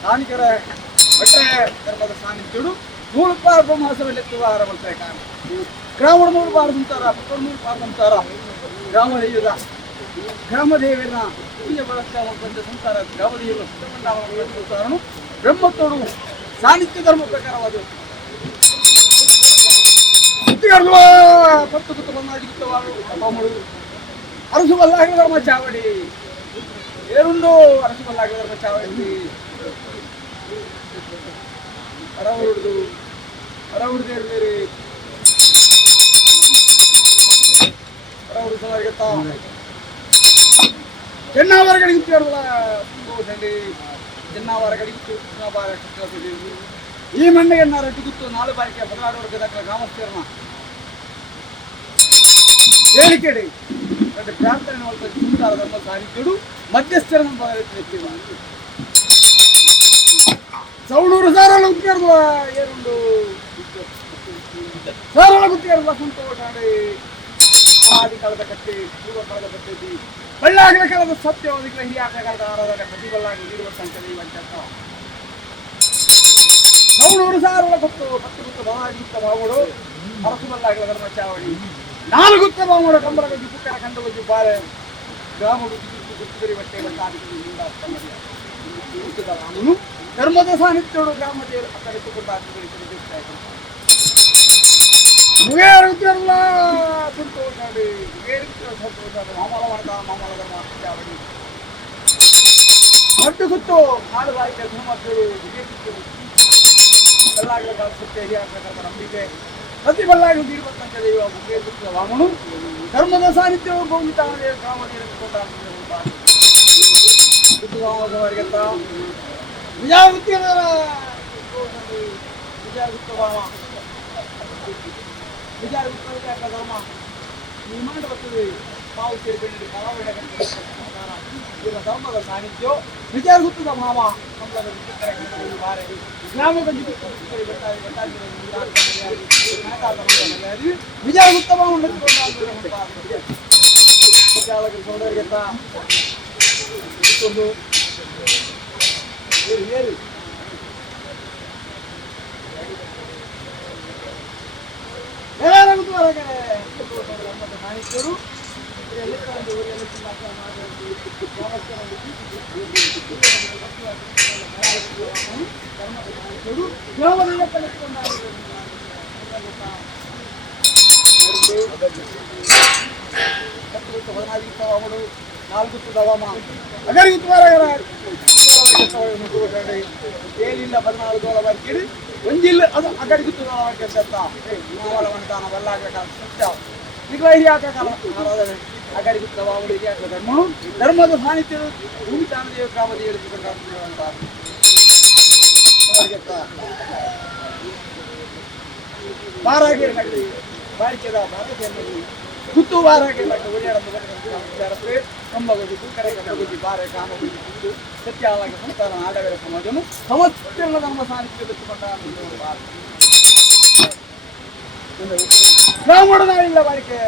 ಸ್ಥಾನಿಕರ ಒಟ್ಟಾರೆ ಧರ್ಮದ ಸಾನ್ನಿಧ್ಯಡು 100 ಬ್ರಹ್ಮಾಸವೆಲ್ಲೆತ್ತುವ ಆರಂಭಿಸ್ತಾರೆ ಗ್ರಾಮದ 100 ಪಾರದಂತಾರ 100 ಪಾರದಂತಾರ ಗ್ರಾಮದೇವಿದ ಗ್ರಾಮದೇವಿಯನ್ನ ಪೂಜೆ ಬಳಸ್ತಾ ಬಂದ ಸಂಸಾರ ಗ್ರಾಮದೇವಿಯ ಸಂಸಾರನು ಬ್ರಹ್ಮತ್ತೋಡು ಸಾನ್ನಿಧ್ಯ ಧರ್ಮ ಪ್ರಕಾರವಾದ ಪತ್ತು ಕುತ್ತು ಬಂದಾಗಿರುತ್ತವಾಡು ಅರಸು ಬಲ್ಲಾಗ ಧರ್ಮ ಚಾವಡಿ ಏರುಂಡು ಅರಸು ಬಲ್ಲಾಗ ಧರ್ಮ ಚಾವಡಿ ಹೊರ ಹುಡ್ದೇರು ಬೇರೆ ಹೊರ ಹುಡುಗತ್ತ ಚೆನ್ನವರಗಡಿಗಿತ್ತು ಸಂತೋಷಂడి ಚೆನ್ನವರಗಡಿಗಿತ್ತು ಈ ಮಣ್ಣಿಗೆ ರಟ್ಟಿಗುತ್ತು 4 ಬಾರಿಗೆ ಬದಲಾಡೋರ್ಗೆ ದಕ್ಕ ಗ್ರಾಮಸ್ಥರನ್ನ ಹೇಳಿಕೆಡಿ అంటే ప్రార్థన వాళ్ళ చింతాల ధర్మ సాధించుడు మధ్యస్థరం సౌడూరు సారాల గుర్తియారు ఏరుండు సారాల గుర్తియారు సంతోషాడి ಆದಿ ಕಾಲದ ಕಟ್ಟೆ ಪೂರ್ವ ಕಾಲದ ಪದ್ಧತಿ ಬಳ್ಳಾಗಲ ಕಾಲದ ಸತ್ಯವಾದಿಗಳ ಹಿರಿಯಾಕ ಕಾಲದ ಆರಾಧನೆ ಪ್ರತಿಬಲ್ಲಾಗಿ ನೀಡುವ ಸಂಕಲ್ಯ ಇವಂತ ಸೌಡೂರು ಸಾರಾಲ ಗೊತ್ತು ಪತ್ತು ಗುತ್ತ ಭಾಗಿತ್ತ ಭಾವಗಳು ಅರಸು ಬಲ್ಲಾಗಲ ಧರ್ಮ ಚಾವಡಿ 4 ಗುತ್ತ ಭಾವಗಳು ಕಂಬಳ ಗಜ್ಜಿ ಪುಕ್ಕರ ಕಂಡ ಗಜ್ಜಿ ಬಾಳೆ ಗ್ರಾಮ ಗುರುತಿಗರಿ ಬಟ್ಟೆ ಅವನು ಧರ್ಮದ ಸಾನ್ನಿಧ್ಯಗಳು ಗ್ರಾಮ ದೇವರು ಕರೆದುಕೊಂಡು ಸಂತೋಷ ಮಾಮಲ ಮಾಮಲ ಧರ್ಮ ಚಾವಡಿ ದೊಡ್ಡ ಗುತ್ತು 4 ಬಾರಿ ಕೆಲಸ ಮಾಡ್ತೇವೆ ಬಲ್ಲಾಗಲ ಕಾಲ ಸತ್ಯ ಹಿರಿಯಾಕ ನಂಬಿಕೆ ಪ್ರತಿ ಬಲ್ಲಾಗಿ ನೀಡುವಂತ ದೈವ ವಾಮನು ಧರ್ಮದ ಸಾನ್ನಿಧ್ಯವು ಗೋವಿಂದ ಧರ್ಮ ನಿರ್ಮಾಣ ಬರ್ತದೆ ಪಾವು ಸೇರಿಕೊಂಡು ಧರ್ಮದ ಸಾನ್ನಿಧ್ಯ ವಿಚಾರಿಸುತ್ತಿದ್ದ ಮಾವ ಗ್ರಾಮದ ವಿಚಾರಿಸುತ್ತ ಮಾವ ಏರಿ ಮಾಹಿತಿಯರು ಏನಿಲ್ಲ 14 ಬರ್ಕಿಡಿ ಒಂಜಿಲ್ಲ ಅದು ಅಗಡಿಗುತ್ತು ಧರ್ಮದ ಸಾನ್ನಿಧ್ಯ ಭೂಮಿ ತಾನದೇವ ಗ್ರಾಮದ ಬಾರಾಗಿ ಬಾರಿಕೆದ ಗುತ್ತು ಬಾರಾಗಿ ಕಂಬಗುದಿ ಕರೆ ಕಂಬಗುದಿ ಬಾರೆ ಕಾಮಗುದಿ ಸತ್ಯವಾಗಿ ಸಂತಾನ ಆಡವೇರ ಸಮಾಜವನ್ನು ಸಮಸ್ತ ಧರ್ಮ ಸಾನ್ನಿಧ್ಯ ಬೆಚ್ಚುಕೊಂಡ ಬ್ರಾಹ್ಮಣನ ಇಲ್ಲ ಬಾರಿಕೆ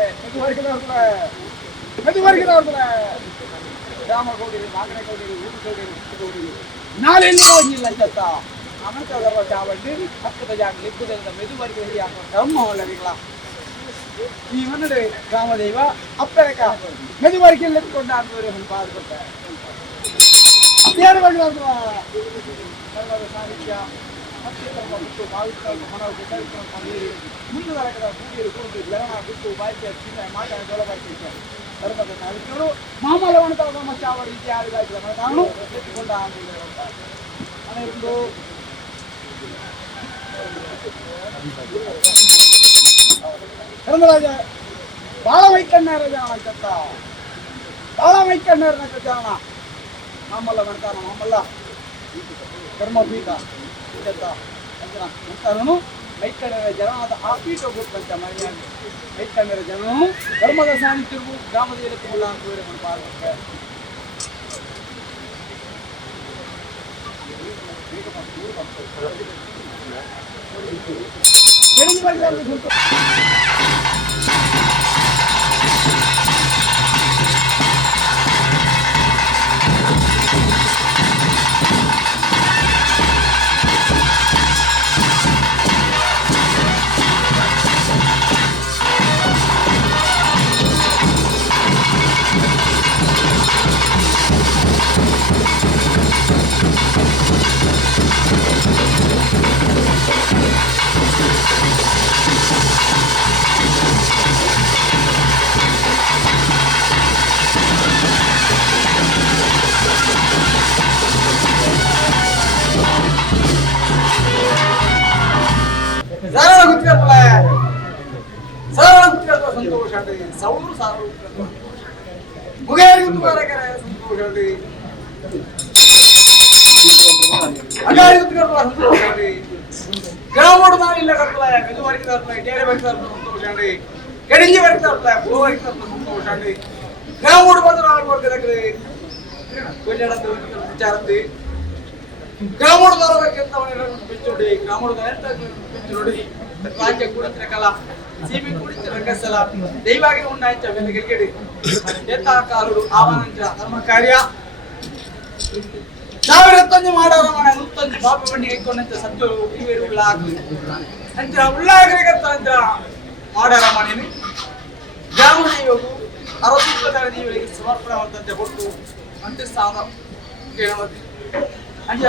ಮೆದುವರ್ಗದವ್ರ ಗ್ರಾಮ ಗೌಡಿರಿ ಮಾಗಣೆ ಗೌಡಿರಿ ಊರು ಗೌಡಿರಿ ಗೌಡಿರಿ ನಾಳೆಲ್ಲೂ ಹೋಗಿಲ್ಲ ಅಂತ ಅನಂತರ ಚಾವಡ್ಡಿ ಹಕ್ಕದ ಜಾಗ ಲಿಪ್ಪುದರಿಂದ ಮೆದುವರ್ಗ ಹಿಡಿಯಾಕ ಧರ್ಮ ಒಳ್ಳೆದಿಲ್ಲ ಈ ಹೊನ್ನಡೆ ಗ್ರಾಮದೈವ ಅಪ್ಪರಕ ಮೆದುವರ್ಗ ಎತ್ಕೊಂಡು ಆಡುವರೆ ಸ್ವಲ್ಪ ಆಡ್ಕೊಳ್ತಾರೆ ಸಾಹಿತ್ಯ ಮತ್ತು ಭಾವಿಸ್ತಾರೆ ಮುಂದೆ ತರಕದ ಕೂಡಿಯರು ಕೂಡಿ ಲವಣ ಗುಟ್ಟು ಬಾಯ್ಕೆ ಚಿನ್ನ ಮಾತಾಡ ಜೋಳಬಾಯ್ಕೆ ಧರ್ಮದ ಸಾಹಿತ್ಯರು ಮಾಮಲವಣತ ನಮ್ಮ ಚಾವಡ ರೀತಿ ಆಡಿದಾಯ್ತದ ನಾನು ಎತ್ತಿಕೊಂಡ ಒಂದು ಧರ್ಮರಾಜ ಬಾಳ ವೈಕಣ್ಯರ ಜಾಣ ಅಂತ ಬಾಳ ವೈಕಣ್ಯರನ ಜಾಣ ಮಾಮಲ್ಲ ಮಾಡ್ತಾನ ಮಾಮಲ್ಲ ಧರ್ಮಪೀಠ ನಂತರನು ಮೈಕಣ್ಣರ ಜನನಾದ ಆ ಪೀಠ ಗೊತ್ತಂತ ಮನೆಯಾಗಿ ಮೈಕಣ್ಣರ ಜನನು ಧರ್ಮದ ಸಾನ್ನಿಧ್ಯವು ಗ್ರಾಮದಲ್ಲಿ ತುಂಬ ಅಂತ ಸಂತೋಷ ಸೌರು ಸಾರು ಮುಗೇರಿ ಸಂತೋಷ ಗ್ರಾಮೋಡು ನಾವಿಲ್ಲ ಕರ್ತಲ ಮೆದುವರೆಗೆ ತರ್ತಲ ಡೇರೆ ಬರೆಗೆ ತರ್ತಲ ಸಂತೋಷ ಅಂಡಿ ಕೆಡಿಂಜಿ ಬರೆಗೆ ತರ್ತಲ ಪೂರ್ವರೆಗೆ ತರ್ತಲ ಸಂತೋಷ ಅಂಡಿ ಗ್ರಾಮೋಡು ಬಂದು ನಾವು ವರ್ಗದಾಗ್ರಿ ಕೊಂಡಾಡದ್ದು ವಿಚಾರದ್ದು ಗ್ರಾಮೋಡು ತರಬೇಕಂತ ಬಿಚ್ಚೋಡಿ ಗ್ರಾಮೋಡು ಬಿಚ್ಚೋಡಿ ರಾಜ್ಯ ಕೂಡ ಕಲ ಸೀಮೆ ಕುಡಿತ ರಂಗಸಲ ದೈವಾಗಿ ಉಂಡಾಯ್ತ ಗೆಲ್ಗೆಡಿ ಎತ್ತ ಕಾಲುಡು ಆವಾನಂಚ ಧರ್ಮ ಕಾರ್ಯ ಸಾವಿರತ್ತೊಂದು ಮಾಡೋರ ಮನೆ ಮುತ್ತೊಂದು ಬಾಬು ಬಂಡಿಗೆ ಇಟ್ಕೊಂಡಂತ ಸತ್ತು ಇವೇರು ಉಳ್ಳಾಗ್ಲಿ ಅಂತ ಉಳ್ಳಾಗ್ರಿಗತ್ತ ಅಂತ ಮಾಡೋರ ಮನೆ ಗ್ರಾಮ ದೈವವು 60 ದೈವಗಳಿಗೆ ಸಮರ್ಪಣೆ ಮಾಡುವಂತೆ ಕೊಟ್ಟು ಮಂತ್ರಿಸ್ಥಾನ ಕೇಳೋದು ಅಂಜ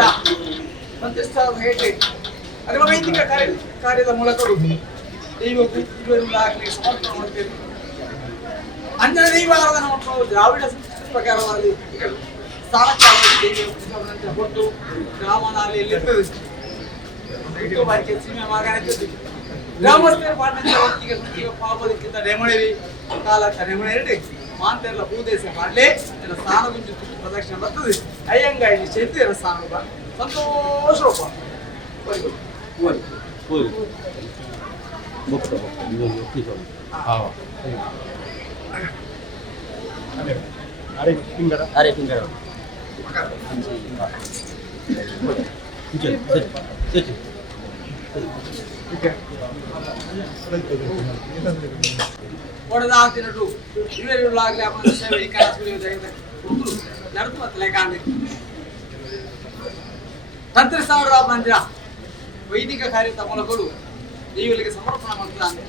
ಮಂತ್ರಿಸ್ಥಾನ ಹೇಗೆ ಅದರ ವೈದಿಕ ಕಾರ್ಯದ ಮೂಲಕ ದೈವಕ್ಕೂ ಇವೇರು ಉಳ್ಳಾಗ್ಲಿ ಸಮರ್ಪಣೆ ಮಾಡುತ್ತೇವೆ ಅಂಜನ ದೈವ ಆರಾಧನೆ ಮಾಡುವ ದ್ರಾವಿಡ ಸಂಸ್ಕೃತಿ ಪ್ರಕಾರವಾಗಿ ಕೊಟ್ಟು ಗ್ರಾಮನಾಲೆಯಲ್ಲಿರ್ತದೆ ಬಾರಿಕೆ ಸೀಮೆ ಮಾಗಾಣಿರ್ತದೆ ಗ್ರಾಮಸ್ಥರ ಪಾಠಕ್ಕೆ ಪಾಪದಕ್ಕಿಂತ ನೆಮಣಿವಿ ಕಾಲ ನೆಮಣಿ ಮಾಂತೆಲ್ಲ ಭೂದೇಶ ಮಾಡಲೇ ಸ್ನಾನ ಗುಂಜು ಪ್ರದಕ್ಷಿಣೆ ಬರ್ತದೆ ಅಯ್ಯಂಗಾಯಿ ಚೈತ್ಯರ ಸ್ನಾನ ಸಂತೋಷ ಅರೆ ಫಿಂಗರ್ ಕೊಡದಾತಿನಟು ಇವೆರುಲಾಗಲಿ ಅವನ ಸೇವೆ ಈ ಕಾಸುಳಿಯುವುದಾಗಿದೆ ನಡುತ್ತಲೇ ಕಾಣಿ ತಂತ್ರ ಸಾವಿರ ಮಂದಿರ ವೈದಿಕ ಕಾರ್ಯ ಮೂಲಕಗಳು ದೇವಿಗಳಿಗೆ ಸಮರ್ಪಣೆ ಮಾಡ್ತಾನೆ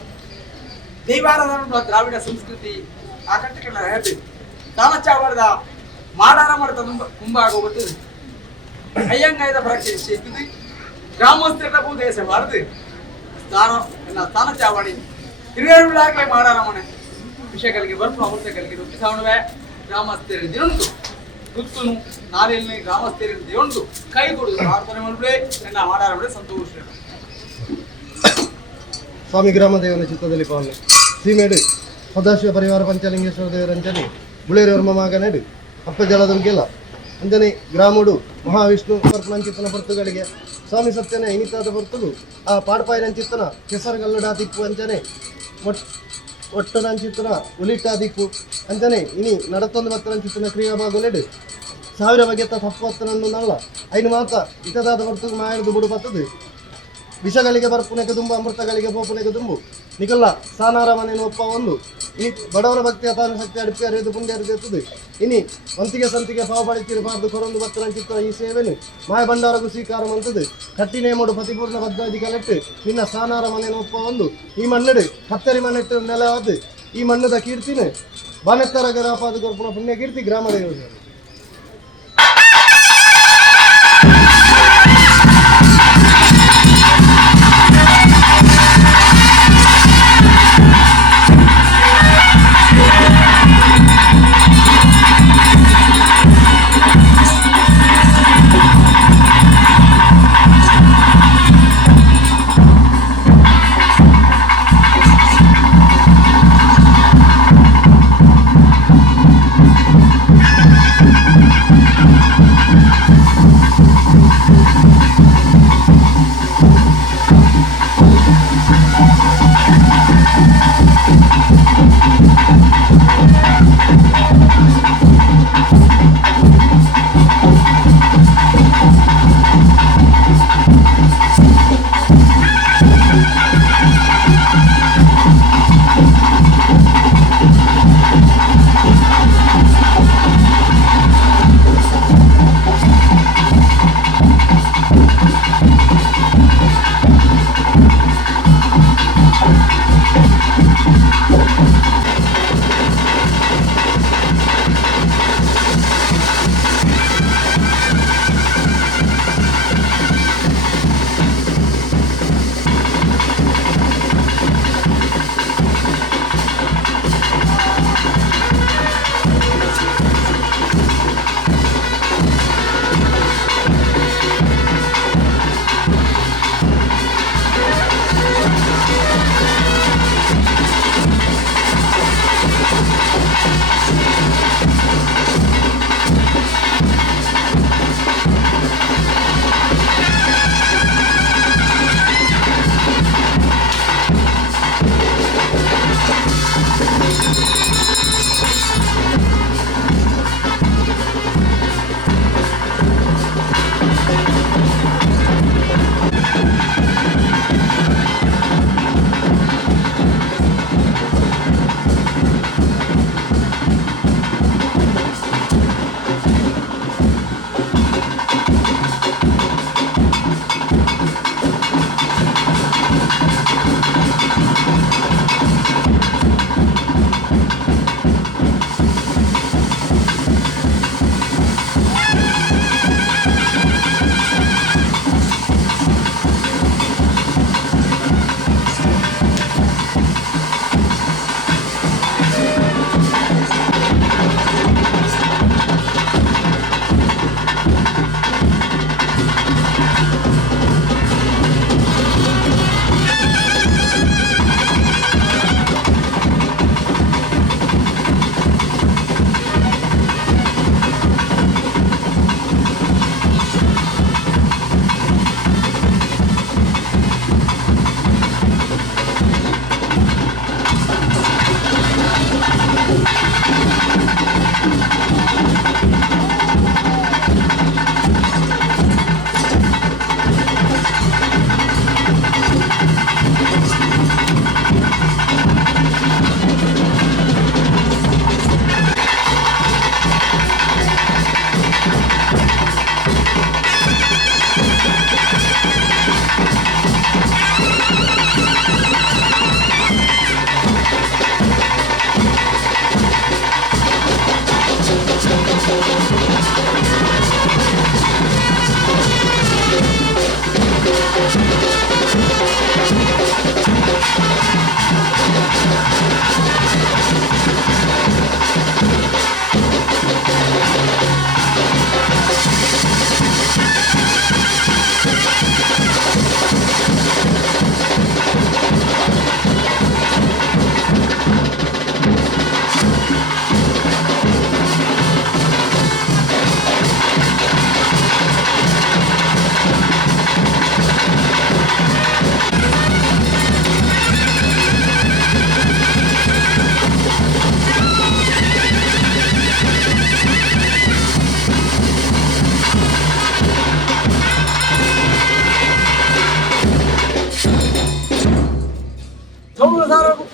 ದೈವಾರಾಧನ ದ್ರಾವಿಡ ಸಂಸ್ಕೃತಿ ಆ ಕಟ್ಟೆಗಳ ಹೇಳ್ತೀವಿ ತಾಮಚಾವರದ ಮಾಡಾರ ಮಾಡ್ತಾ ಕುಂಭಾಗ ಗೊತ್ತಿದೆ ಅಯ್ಯಂಗಾಯದ ಪರೀಕ್ಷೆ ನಿಶ್ಚಯಿಸಿದ್ದು ಗ್ರಾಮಸ್ಥರ ಭೂದೇಶ ಬಾರದು ಸ್ಥಾನ ಚಾವಡಿ ಹಿರಿಯರುಗಳಾಗಲೇ ಮಾಡಾರಮಣೆ ವಿಷಯಗಳಿಗೆ ಬರ್ಪು ಅಮೃತಗಳಿಗೆ ರುಚಿಸಾವಣವೇ ಗ್ರಾಮಸ್ಥರ ದಿನೊಂದು ಗುತ್ತುನು ನಾರಿಯಲ್ಲಿ ಗ್ರಾಮಸ್ಥರ ದಿನೊಂದು ಕೈ ಕೊಡುದು ಪ್ರಾರ್ಥನೆ ಮಾಡ್ಬಿಡೇ ನನ್ನ ಮಾಡಾರಮಣೆ ಸಂತೋಷ ಸ್ವಾಮಿ ಗ್ರಾಮದೇವನ ಚಿತ್ತದಲ್ಲಿ ಪಾಲನೆ ಸೀಮೇಡು ಸದಾಶಿವ ಪರಿವಾರ ಪಂಚಲಿಂಗೇಶ್ವರ ದೇವರಂಜನೆ ಬುಳೇರವರ್ಮ ಮಗನೆಡು ಅಪ್ಪ ಜಲದಂಗೆಲ್ಲ ಅಂಜನೆ ಗ್ರಾಮಡು ಮಹಾವಿಷ್ಣು ಸಮರ್ಪಣಂಚಿತ್ತನ ಪರ್ತುಗಳಿಗೆ ಸ್ವಾಮಿ ಸತ್ಯನ ಇನಿತಾದ ಪರ್ತುಲು ಆ ಪಾಡ್ಪಾಯಿನಂಚಿತ್ತನ ಕೆಸರುಗಲ್ಲಡ ದಿಕ್ಕು ಅಂಜನೆ ಒಟ್ಟನಂಚಿತ್ತನ ಉಲಿಟ್ಟ ದಿಕ್ಕು ಅಂಜನೆ ಇನಿ ನಡತೊಂದು ಬತ್ತನಂಚಿತ್ತನ ಕ್ರಿಯಾಭಾಗೊಲೆಡು ಸಾವಿರ ಬಗೆತ್ತ ತಪ್ಪು ಹತ್ತನನ್ನು ನಲ್ಲ ಐನು ಮಾತ ಇತದಾದ ಪರ್ತುಗೆ ಮಾಯದು ಬುಡು ಬತ್ತದು ವಿಷಗಳಿಗೆ ಬರ್ಪುನೆಗೆ ತುಂಬು ಅಮೃತಗಳಿಗೆ ಬೋಪುನೆಗೆ ತುಂಬು ನಿಕಲ್ಲ ಸಾನಾರ ಮನೆಯನ್ನು ಒಪ್ಪ ಒಂದು ಈ ಬಡವರ ಭಕ್ತಿ ಅತಾನು ಶಕ್ತಿ ಅಡುಪಿ ಅರಿದು ಪುಂಡಿ ಅರಿದಿರ್ತದೆ ಇನಿ ಒಂತಿಗೆ ಸಂತಿಗೆ ಪಾವ ಪಡಿತಿರಬಾರ್ದು ಕೊರೊಂದು ಭಕ್ತರಂಚಿತ್ತ ಈ ಸೇವೆನು ಮಾಯ ಭಂಡಾರಗೂ ಸ್ವೀಕಾರ ಮಂತದು ಕಟ್ಟಿನೇ ಮೂಡು ಪ್ರತಿಪೂರ್ಣ ಬದ್ಧಾದಿ ಕಲೆಟ್ಟು ನಿನ್ನ ಸಾನಾರ ಮನೆಯನ್ನು ಒಪ್ಪ ಒಂದು ಈ ಮಣ್ಣಡು ಹತ್ತರಿ ಮನೆಟ್ಟು ನೆಲವಾದ ಈ ಮಣ್ಣದ ಕೀರ್ತಿನ ಬಾನೆತ್ತರ ಗರಾಪಾದ ಗೊರ್ಪುಣ ಪುಣ್ಯ ಕೀರ್ತಿ ಗ್ರಾಮದೇವ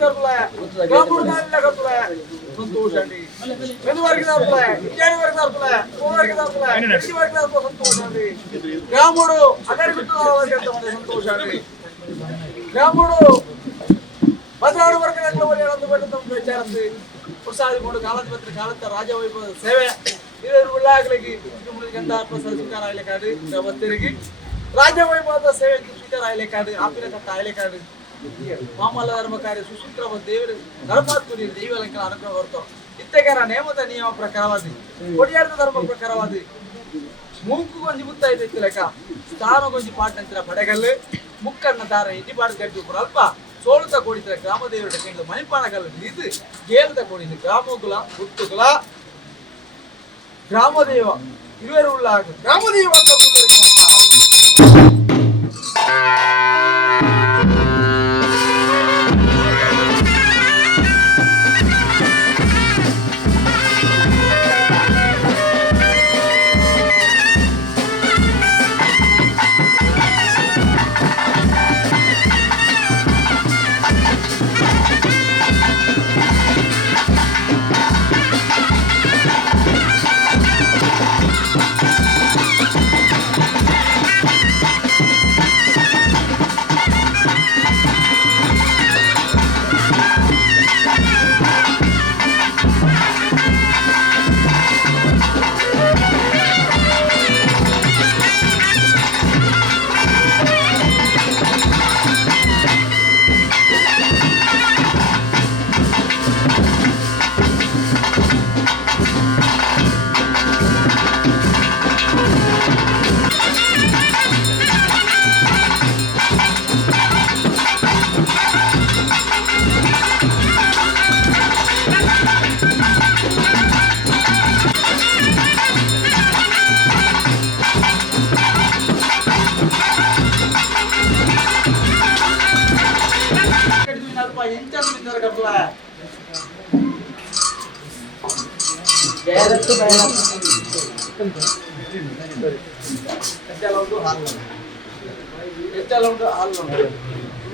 కర్పులే గ్రామూడు నాలిల కర్పులే సంతోష అండి వెను వారికి కర్పులే ఇంజాని వారికి కర్పులే కోవారికి కర్పులే ఇంటి వారికి కర్పులే సంతోష అండి గ్రామూడు అగరి గుట్టుల వారికి ఎంతమంది సంతోష అండి గ్రామూడు ಭದ್ರಾಡು ವರ್ಗಗಳ అందుబట్టడం చేస్తుంది ప్రసాది మూడు కాలంపత్రి కాలంత రాజవైభవ సేವೆ ಇವರು ಉಳ್ಳಾಗಲಿಗೆ ಗಂಧ ಸ್ವೀಕಾರ ಕಾಡು ಭಕ್ತರಿಗೆ ರಾಜವೈಭವದ ಸೇವೆ ಸ್ವೀಕಾರ ಕಾಡು ಆಪಿನ ಕಟ್ಟ ಕಾಡು ಮಾಮಲ್ಲ ಧರ್ಮ ಕಾರ್ಯ ಸುಸೂತ್ರ ದೇವರು ಧರ್ಮಾತ್ಮರಿ ದೈವಲಂಕನ ಅನುಗ್ರಹ ಹೊರತು ಇತ್ತೆಗಾರ ನೇಮದ ನಿಯಮ ಪ್ರಕಾರವಾದಿ ಕೊಡಿಯಾರದ ಧರ್ಮ ಪ್ರಕಾರವಾದಿ ಮೂಕು ಕೊಂಚ ಮುತ್ತೈತೆ ಲೆಕ್ಕ ಸ್ಥಾನ ಕೊಂಚ ಪಾಟಂತರ ಪಡೆಗಲ್ಲು ಮುಕ್ಕಣ್ಣ ದಾರ ಇಂಟಿ ಪಾಡು ಕಟ್ಟಿ ಅಲ್ಪ ಸೋಳುತ್ತ ಕೂಡಿದ ಗ್ರಾಮದೇವರ ಕೆಂಡು ಮಣಿಪಾಣಗಲ್ಲ ಇದು ಗೇಲದ ಕೂಡಿದ ಗ್ರಾಮೋಗುಲ ಗುತ್ತುಗುಲ ಗ್ರಾಮದೇವ ಇರುವರು ಉಳ್ಳಾಗ ಗ್ರಾಮದೇವ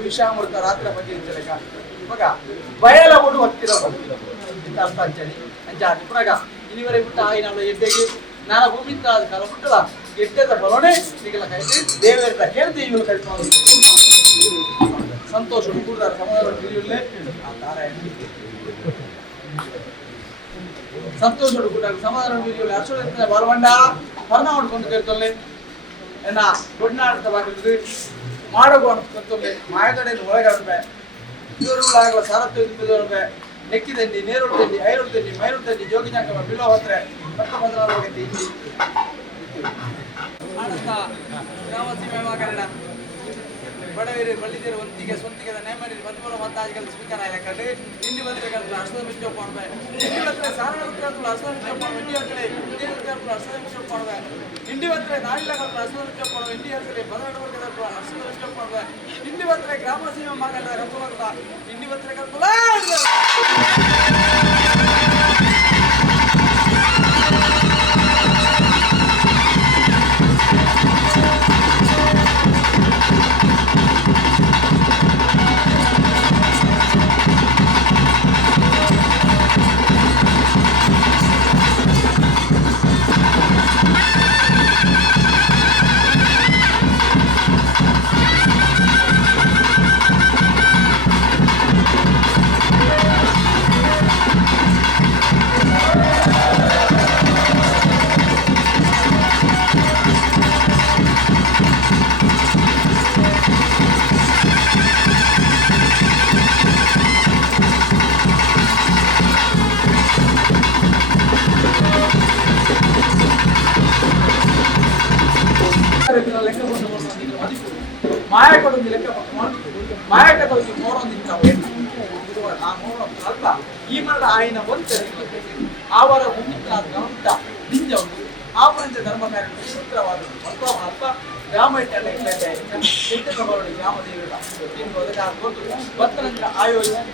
ವಿಷಾಮೃತ ರಾತ್ರಿ ಬಗ್ಗೆ ಮಗ ಬಯಲ ಕೊಡು ಹತ್ತಿರ ಇಂತ ಅರ್ಥ ಅಂಚನಿ ಅಂಚಾತಿ ಪುನಗ ಇನಿವರೆ ಬಿಟ್ಟ ಆಯ್ನ ಎಡ್ಡೆಗೆ ನಾನ ಭೂಮಿ ಕಾಲ ಬಿಟ್ಟಲ್ಲ ಎಡ್ಡೆದ ಬಲೋಣೆ ನಿಗಲ ಕೈತಿ ದೇವರ ಕೇಳ್ತಿ ಇವಳು ಕಲ್ಪನೆ ಸಂತೋಷ ಕೂಡಾರ ಸಮಾಧಾನ ತಿಳಿಯುಲ್ಲೇ ಆ ತಾರ ಸಂತೋಷ ಕೂಡ ಸಮಾಧಾನ ತಿಳಿಯುಲ್ಲೇ ಅರ್ಶೋದ ಬಲವಂಡ ಪರ್ಣ ಮಾಡ್ಕೊಂಡು ಕೇಳ್ತಲ್ಲೇ ಏನ ದೊಡ್ಡನಾಟ ಬಾಗಿಲು ಮಾಡಗು ಅಂತೊಮ್ಮೆ ಮಾಯದಡೆಯನ್ನು ಒಳಗಾಡ್ಬೆ ಇವರು ಸಾರತ್ತು ಇದ್ಬಿದ್ದವ್ರೆ ನೆಕ್ಕಿದಂಡಿ ನೇರುಳು ತಂಡಿ ಐರುಳು ತಂಡಿ ಮೈರುಳು ತಂಡಿ ಜೋಗಿ ಜಾಂಕಮ್ಮ ಬಿಲ್ಲೋ ಹೊತ್ರೆ ಮತ್ತೆ ಬಂದ್ರ ಹೋಗೈತಿ ಇಲ್ಲಿ ಗ್ರಾಮ ಸೀಮೆ ಬಡವರಿ ಬಳ್ಳಿದೇರು ಒಂದಿಗೆ ಸ್ವಂತಿಗೆ ನೇಮರಿ ಬಂದ್ಬರೋ ಮತ್ತಾಜಿಗಳು ಸ್ವೀಕಾರ ಯಾಕಂದ್ರೆ ಇಲ್ಲಿ ಬಂದ್ರೆ ಅಷ್ಟದ ಮಿಚ್ಚ ಮಾಡ್ಬೆ ಇಲ್ಲಿ ಬಂದ್ರೆ ಸಾರಣ ಅಷ್ಟದ ಮಿಚ್ಚ ಮಾಡ್ಬೆ ಇಂಡಿ ಹತ್ತರೆ ಅಷ್ಟದ ಮಿಚ್ಚ ಮಾಡ್ಬೆ ಇಂಡಿ ಬಂದ್ರೆ ನಾಳಿಲ್ಲಗಳು ಅಷ್ಟದ ಮಿಚ್ಚ ಮಾಡ್ಬೆ ಇಂಡಿ ಹತ್ತರೆ ಬದಲಾಟ ವರ್ಗದ ಅಷ್ಟದ ಮಿಚ್ಚ ಮಾಡ್ಬೆ ಇಂಡಿ ಬಂದ್ರೆ ಗ್ರಾಮ ಸೀಮೆ ಮಾಗಂಡ ಕಲ್ಪುಲ ಇಂಡಿ ಬಂದ್ರೆ ಕಲ್ಪುಲ ಮಾಯಕೊಡೊಂದು ಲೆಕ್ಕ ಮಾಯಕದೊಂದು ಮೋಡೊಂದಿದ್ದಾವೆ ಆ ಮೋಡ ಅಲ್ಲ ಈ ಮರಣ ಆಯ್ನ ಬಂತೆ ಅವರ ಹುಣ್ಣಿಕಾದ ಗಮನಿತ ನಿಂಜ ಉಂಟು ಆವರಂತೆ ಧರ್ಮ ಕಾರ್ಯ ಸೂತ್ರವಾದ ಅಲ್ಪ ಗ್ರಾಮಟ್ಟೆಲ್ಲ ಇಲ್ಲದೆ ಚಿಂತಕಬರಡು ಗ್ರಾಮದೇವಿಗಳ ಎಂದು ಅದಕ್ಕೆ ಗೊತ್ತು ಭಕ್ತರಂಗ ಆಯೋಜನೆ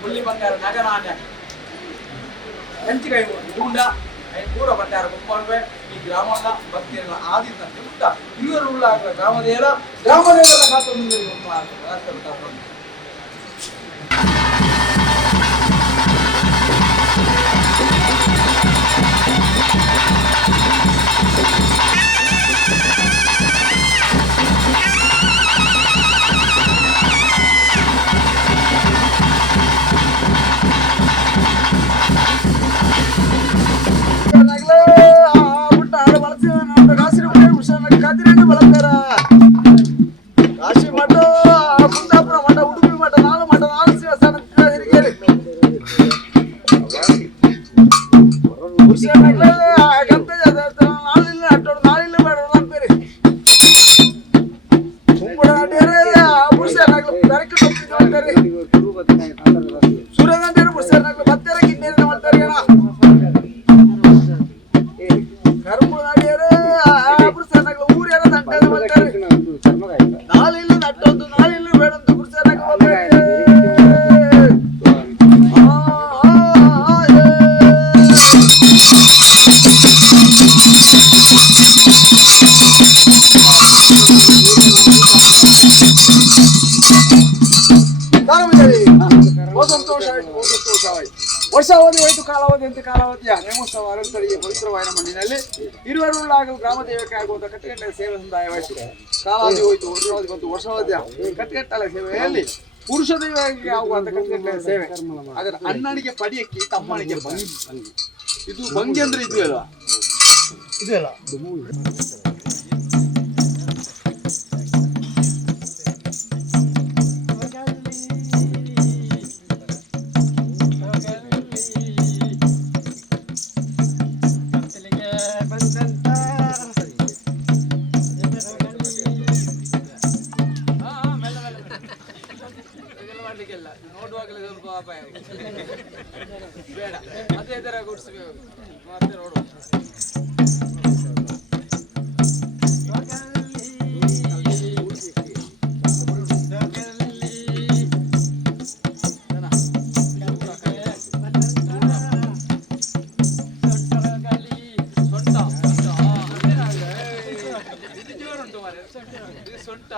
ಹುಲ್ಲಿ ಬಂಗಾರ ನಗರಾನ್ಯ ಕಂಚಿಗೈ ಗೂಂಡ ಪೂರ ಬಂಡಾರ ಮುಪ್ಪಾಡುವೆ ಈ ಗ್ರಾಮದ ಭಕ್ತಿಯನ್ನ ಆದಿದ್ದಂತೆ ಉಂಟ ಇವರು ಗ್ರಾಮದೇವರ ಖಾತೆ ಕದಿರಂಗ ಬಳಸ್ತಾರ ಕಾಶಿ ಮಠ ಕುಂದಾಪುರ ಮಠ ಉಡುಪಿ ಮಠ ನಾಲ್ಕು ಮಠ ನಾಲ್ಕು ದೇವಸ್ಥಾನ ಹಿರಿಗೇರಿ ನಾಳಿಲ್ಲ ಅಟ್ಟೋಡು ನಾಳಿಲ್ಲ ಬೇಡ ಅಂತೀರಿ ಕುಂಬಳ ಪುರುಷನಾಗ್ಲು ದರಕ್ಕೆ ಹೋಗ್ತಿದ್ರು ಅಂತಾರೆ ಸೂರ್ಯಗಂಟೆ ಪುರುಷನಾಗ್ಲು ಮತ್ತೆ ಕಿನ್ನೇರಿನ ಮಾಡ್ತಾರೆ ಕರ್ಮು ನಾಡಿಯರೇ ಪುರುಷನಾಗ್ಲು ಊರ್ಯಾರ ದಂಡ ಮಾಡ್ತಾರೆ ನಾಳಿಲ್ಲ ನಟ್ಟೊಂದು ನಾಳಿಲ್ಲ ಬೇಡಂತ ಪುರುಷನಾಗ್ಲು ವರ್ಷಾವಧಿ ಹೋಯಿತು ಕಾಲಾವಧಿ ಅಂತ ಕಾಲಾವಧಿಯ ನೇಮೋತ್ಸವ ಅರಸ್ತಳಿಯ ಪವಿತ್ರವಾದ ಮಣ್ಣಿನಲ್ಲಿ ಇರುವರುಳ್ಳಾಗಲು ಗ್ರಾಮ ದೇವಕ್ಕೆ ಆಗುವಂತ ಕಟ್ಟೆಗಟ್ಟಲೆ ಸೇವೆ ಸಂದಾಯವಾಯಿತು. ಕಾಲಾವಧಿ ಹೋಯಿತು, ವರ್ಷಾವಧಿ ಬಂತು. ವರ್ಷಾವಧಿಯ ಕಟ್ಟೆಗಟ್ಟಲೆ ಸೇವೆಯಲ್ಲಿ ಪುರುಷ ದೈವಕ್ಕೆ ಆಗುವಂತ ಕಟ್ಟೆಗಟ್ಟಲೆ ಸೇವೆ ಅದರ ಅಣ್ಣನಿಗೆ ಪಡಿಯಕ್ಕೆ ತಮ್ಮನಿಗೆ ಭಂಗಿ. ಇದು ಭಂಗಿ ಅಂದ್ರೆ ಇದು ಅಲ್ವಾ? ಇದು ಅಲ್ಲ ನೋಡುವಾಗಲೇ ಸ್ವಲ್ಪ ಅಪಾಯ ಬೇಡ, ಅದೇ ತರ ಗುಡಿಸಬೇಕು ಮತ್ತೆ ನೋಡುವ. ಸೊಂಟ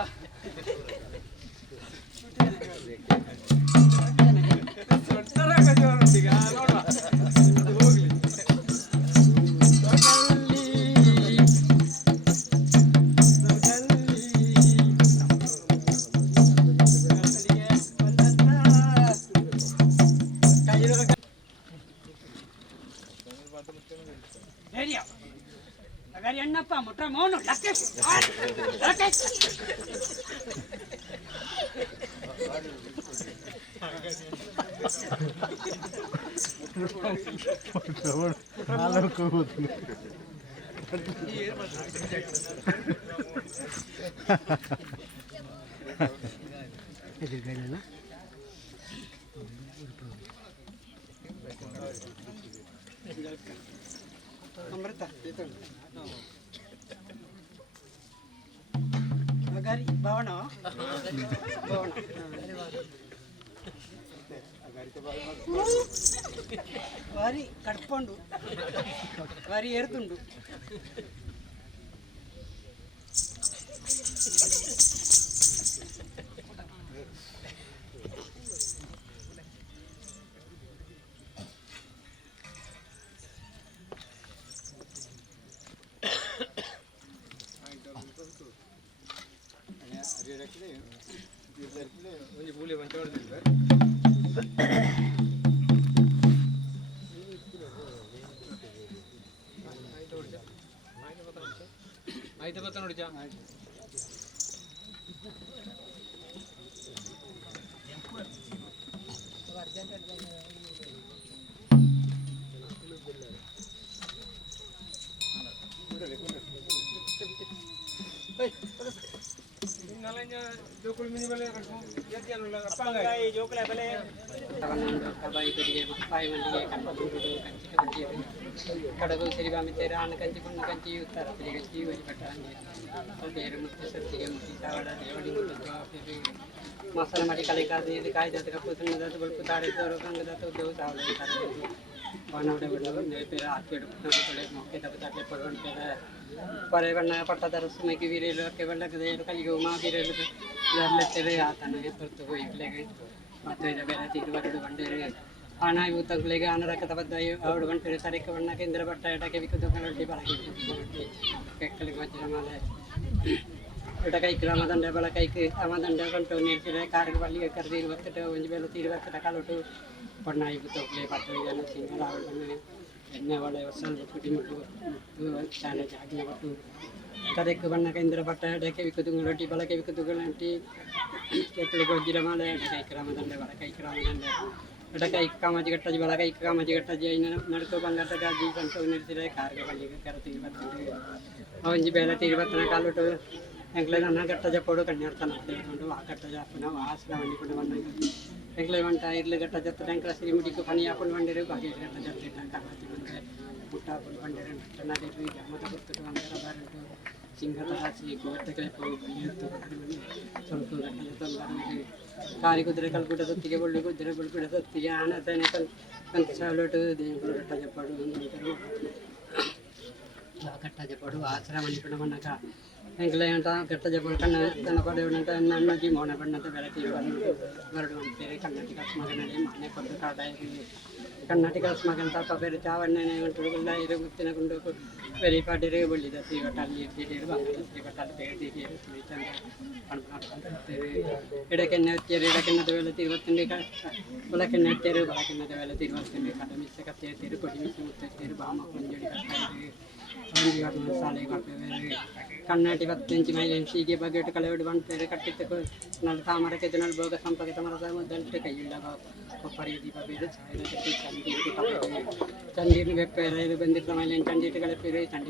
अगर एण्णप्पा मुट्र मौनु लक्केश लक्केश अमृता अगारी भावना वारी कट्पंडु वारी एरुतुंडु ಕಡಗು ಸಿರಿಬಾಮಿತೇರ ಆನ ಕಂಚಿ ಪುಣ್ಣ ಕಂಚಿ ಉತ್ತರ ಕಂಚಿ ವರಿಪಟ್ಟಾಂಗಿ ಬೇರೆ ಮುತ್ತು ಸತ್ತಿಗೆ ಮುಟ್ಟಿ ಸಾವಡ ದೇವಡಿ ಮಸಾಲ ಮಾಡಿ ಕಲಿಕಾದ ಇದು ಕಾಯ್ದಾತ ಕಪ್ಪುತುಣ್ಣದಾತ ಬಳ್ಪುತ್ತಾಡಿದ್ದವರು ಕಂಗದಾತ ಉದ್ಯೋಗ ಸಾವಡ ಬಾಣವಡೆ ಬಿಡೋದು ನೇಪೇರ ಹಾಕಿಡು ಪುಟ್ಟೆ ಮೊಕ್ಕೆ ತಪ್ಪತಾಟ್ಲೆ ಪಡ್ಕೊಂಡ್ಪೇರ ಪರೆ ಬಣ್ಣ ಪಟ್ಟದರ ಸುಮಕ್ಕೆ ವೀರೇಲು ಅಕ್ಕೆ ಬಳ್ಳಕದೆ ಕಲಿಗೆ ಉಮಾ ವೀರೇಲು ಅದರಲ್ಲೆತ್ತೇವೆ ಆತನ ಹೊರತು ಇಗ್ಲೆಗೆ Patuira Bella Tiru Vandere, Ana Utaglega, Anarakatabada, our Vanter Tarika Vanaka in the Bata, Takavikudu, Kekalimatamale. Utakai Ramadan Dabalakai, Amadan Devantoni, Karvali, Kardi, Vakata, Tirakalo, Panai Putople, Paturia, Single, and never was putting to challenge to Tarek Vanaka in the Bata, Takavikudu, Balakaviku, Kekalimatamale, Ramadan Dabalakai. Atakai Kamajata Balakai Kamajata Jaina, Narko Bangata Gaji, and so Nirtira, Kargavali, Karati, Avanji Bella Tirvatana Kaloto, and Glenagata Japodo, and Nertana, Akata Japana, asked Navani, Eglevanta, Legata Jatanka, Simutico, Paniapon, Vandere, Bagay, Putta up Vandere, and Tanadi, Mataputu, Singhatasi, Some Karikudre Kalkuta, the Gabul, Tiana, Senecal, and Salute, the Tajapadu, Tajapadu, Asram, and Panamanaka, and Glayanta, Katajapurkana, Tanapadu, and Nanaji Mona, but not the variety of Verdun, Kanatica Smagan, Nepal, Kanatica Smagan, Tapa Verita, and then to Lay, very particularly the Sivatali, the I can not tell the relative of the but I cannot tell you what I can the relative of the Academy Secretary, putting Bama Kannati Benjamin and she gave a great colored one, Pericatic, Naltamara, Burger, Sampakamaza, then take a Yulaga, Popari, Candid Vepere, when the Tamil and Candid Period and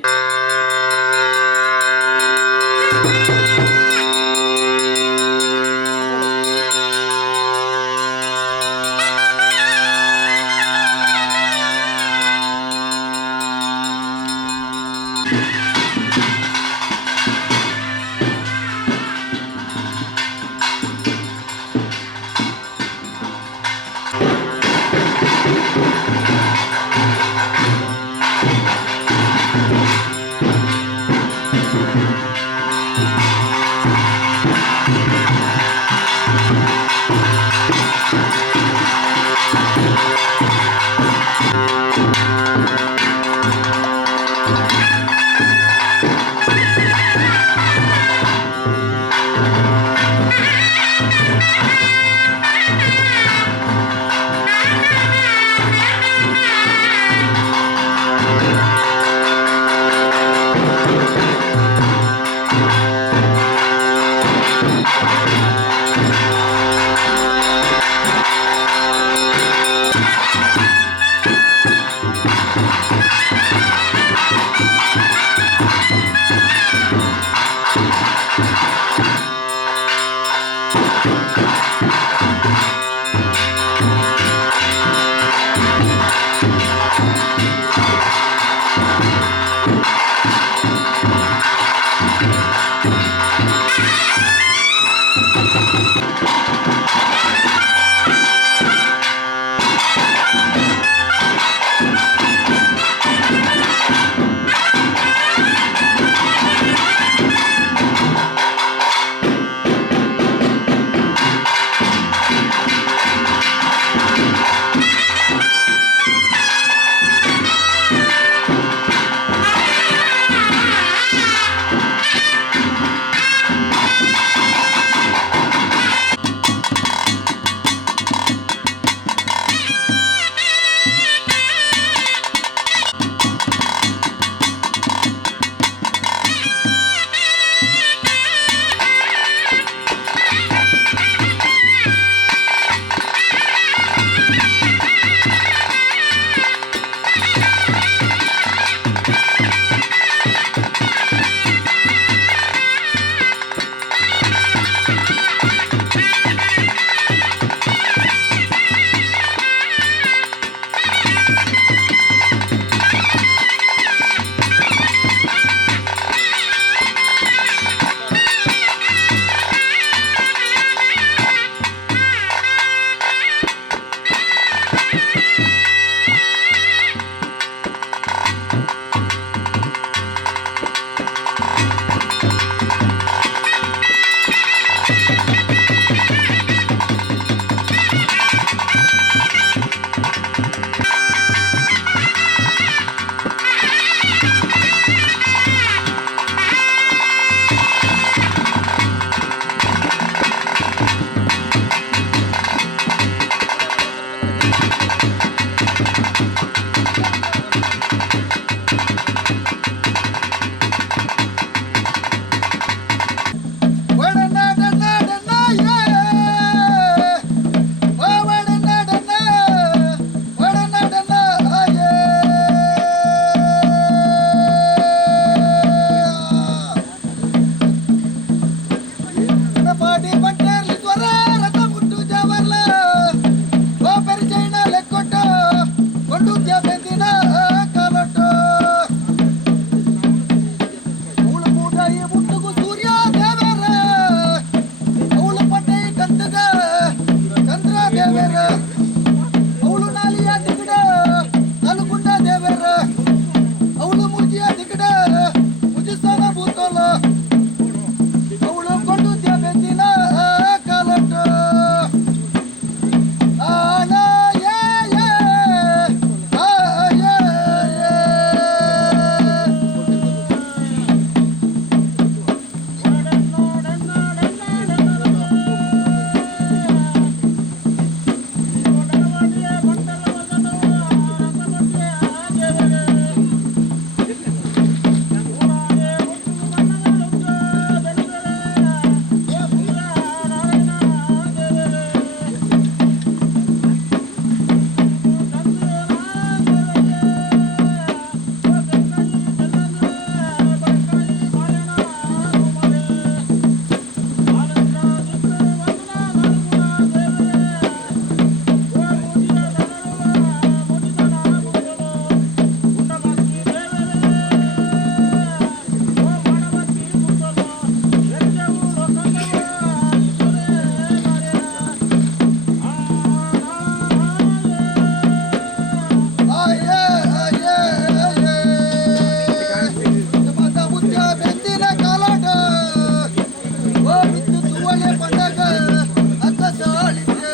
ಅಕ್ಕಸಾಳಿದ್ದೆ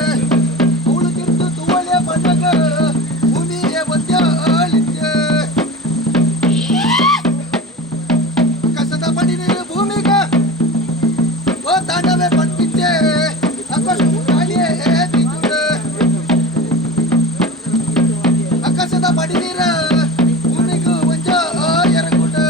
ಅವಳು ತಿಂದು ತುವಳೆ ಬಣ್ಣಗ ಭೂಮಿಗೆ ಒಂದೇ ಆಳಿದ್ದೆ ಕಸದ ಬಡಿ ನೀರು ಭೂಮಿಗ ಓ ತಾಂಡವೇ ಪಟ್ಟಿದ್ದೆ ಆಕಾಶ ಗಾಳಿಯೇ ಬಿದ್ದುಂಡು ಆಕಾಶದ ಬಡಿ ನೀರ ಭೂಮಿಗೂ ಒಂಜ ಎರಗುಂಡು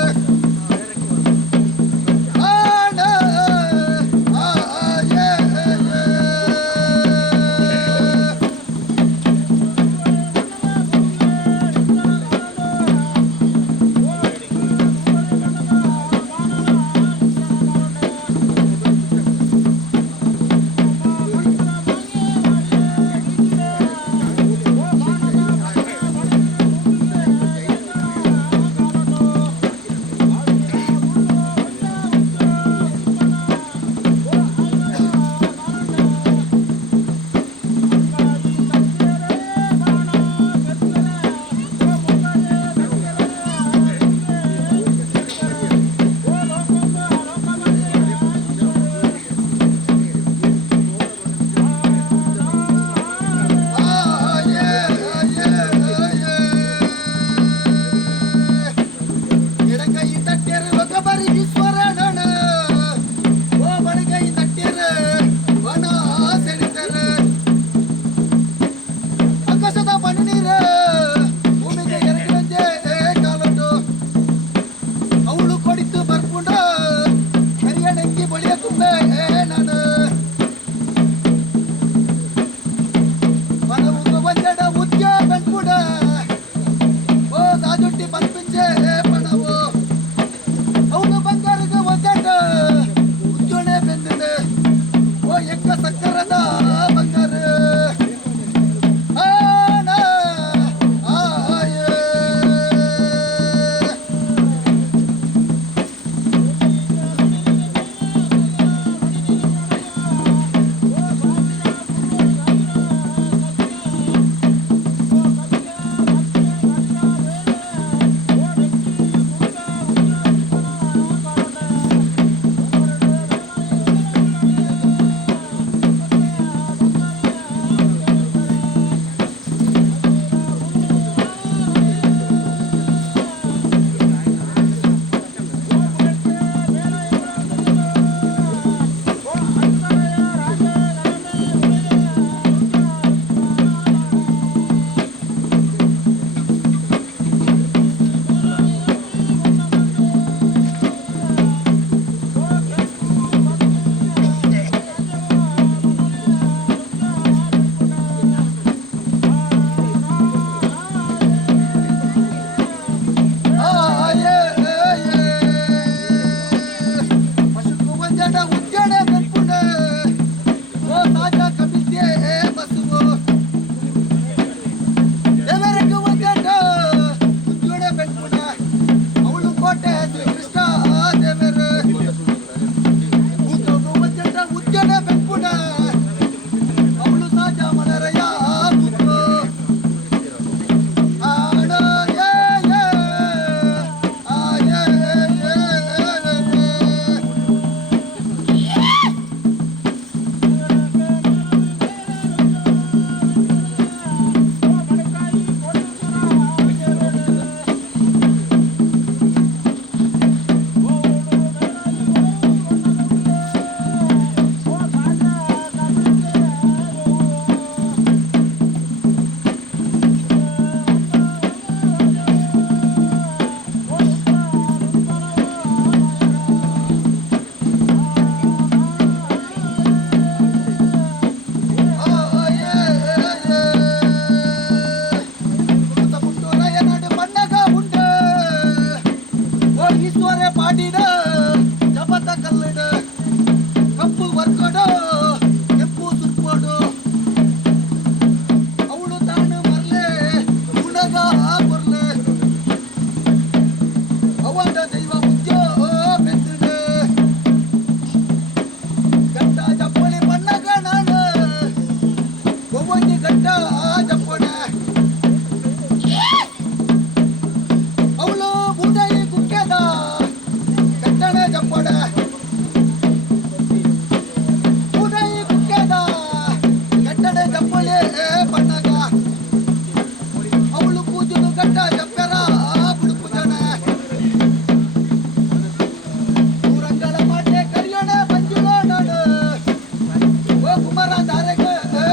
ಅಮ್ಮರ ದಾರೆಗೆ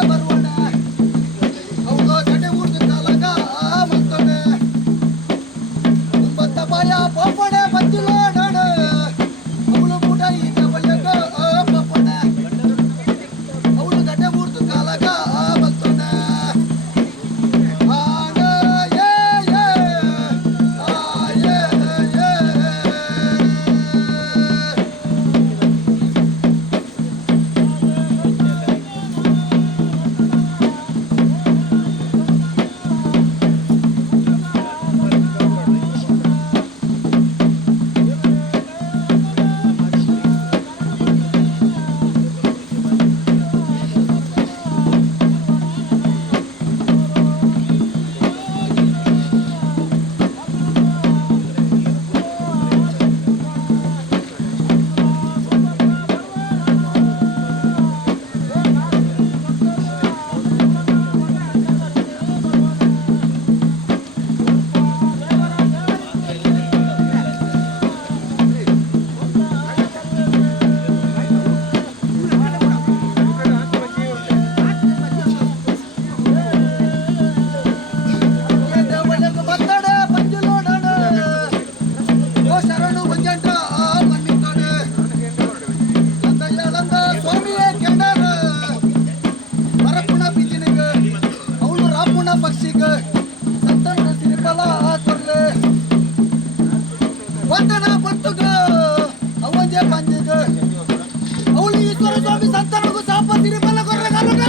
ಬರುವಣ ಅವಳು ಗಡೆ ಊರ್ದು ಕಾಲಗ ಮಲ್ತೊಡೆ ಒಂಬತ್ತ ಬಾಯ ಪೋಪಡೆ ಬಂದಿಲೋಡ ಅವಳು ಕೂಡ ಈಗ ಒಳ್ಳೆಗ ಪಪ್ಪಡೆ ಅವಳು ಗಡೆ ಊರ್ದು ಕಾಲಗ ಮಲ್ತೊಡೆ ಪಕ್ಷಿಗ ಸಂತನ ಸಿರಿಫಲ ಕೊರ್ಲೆ ವಂದನ ಬಂತುಗ ಅವಂಜೆ ಪಂಜಿಗ ಅವಳು ಈಶ್ವರ ಸ್ವಾಮಿ ಸಂತನಗೂ ಸಾಪ ಸಿರಿಫಲ ಕೊರ್ಲೆ ಕರಗ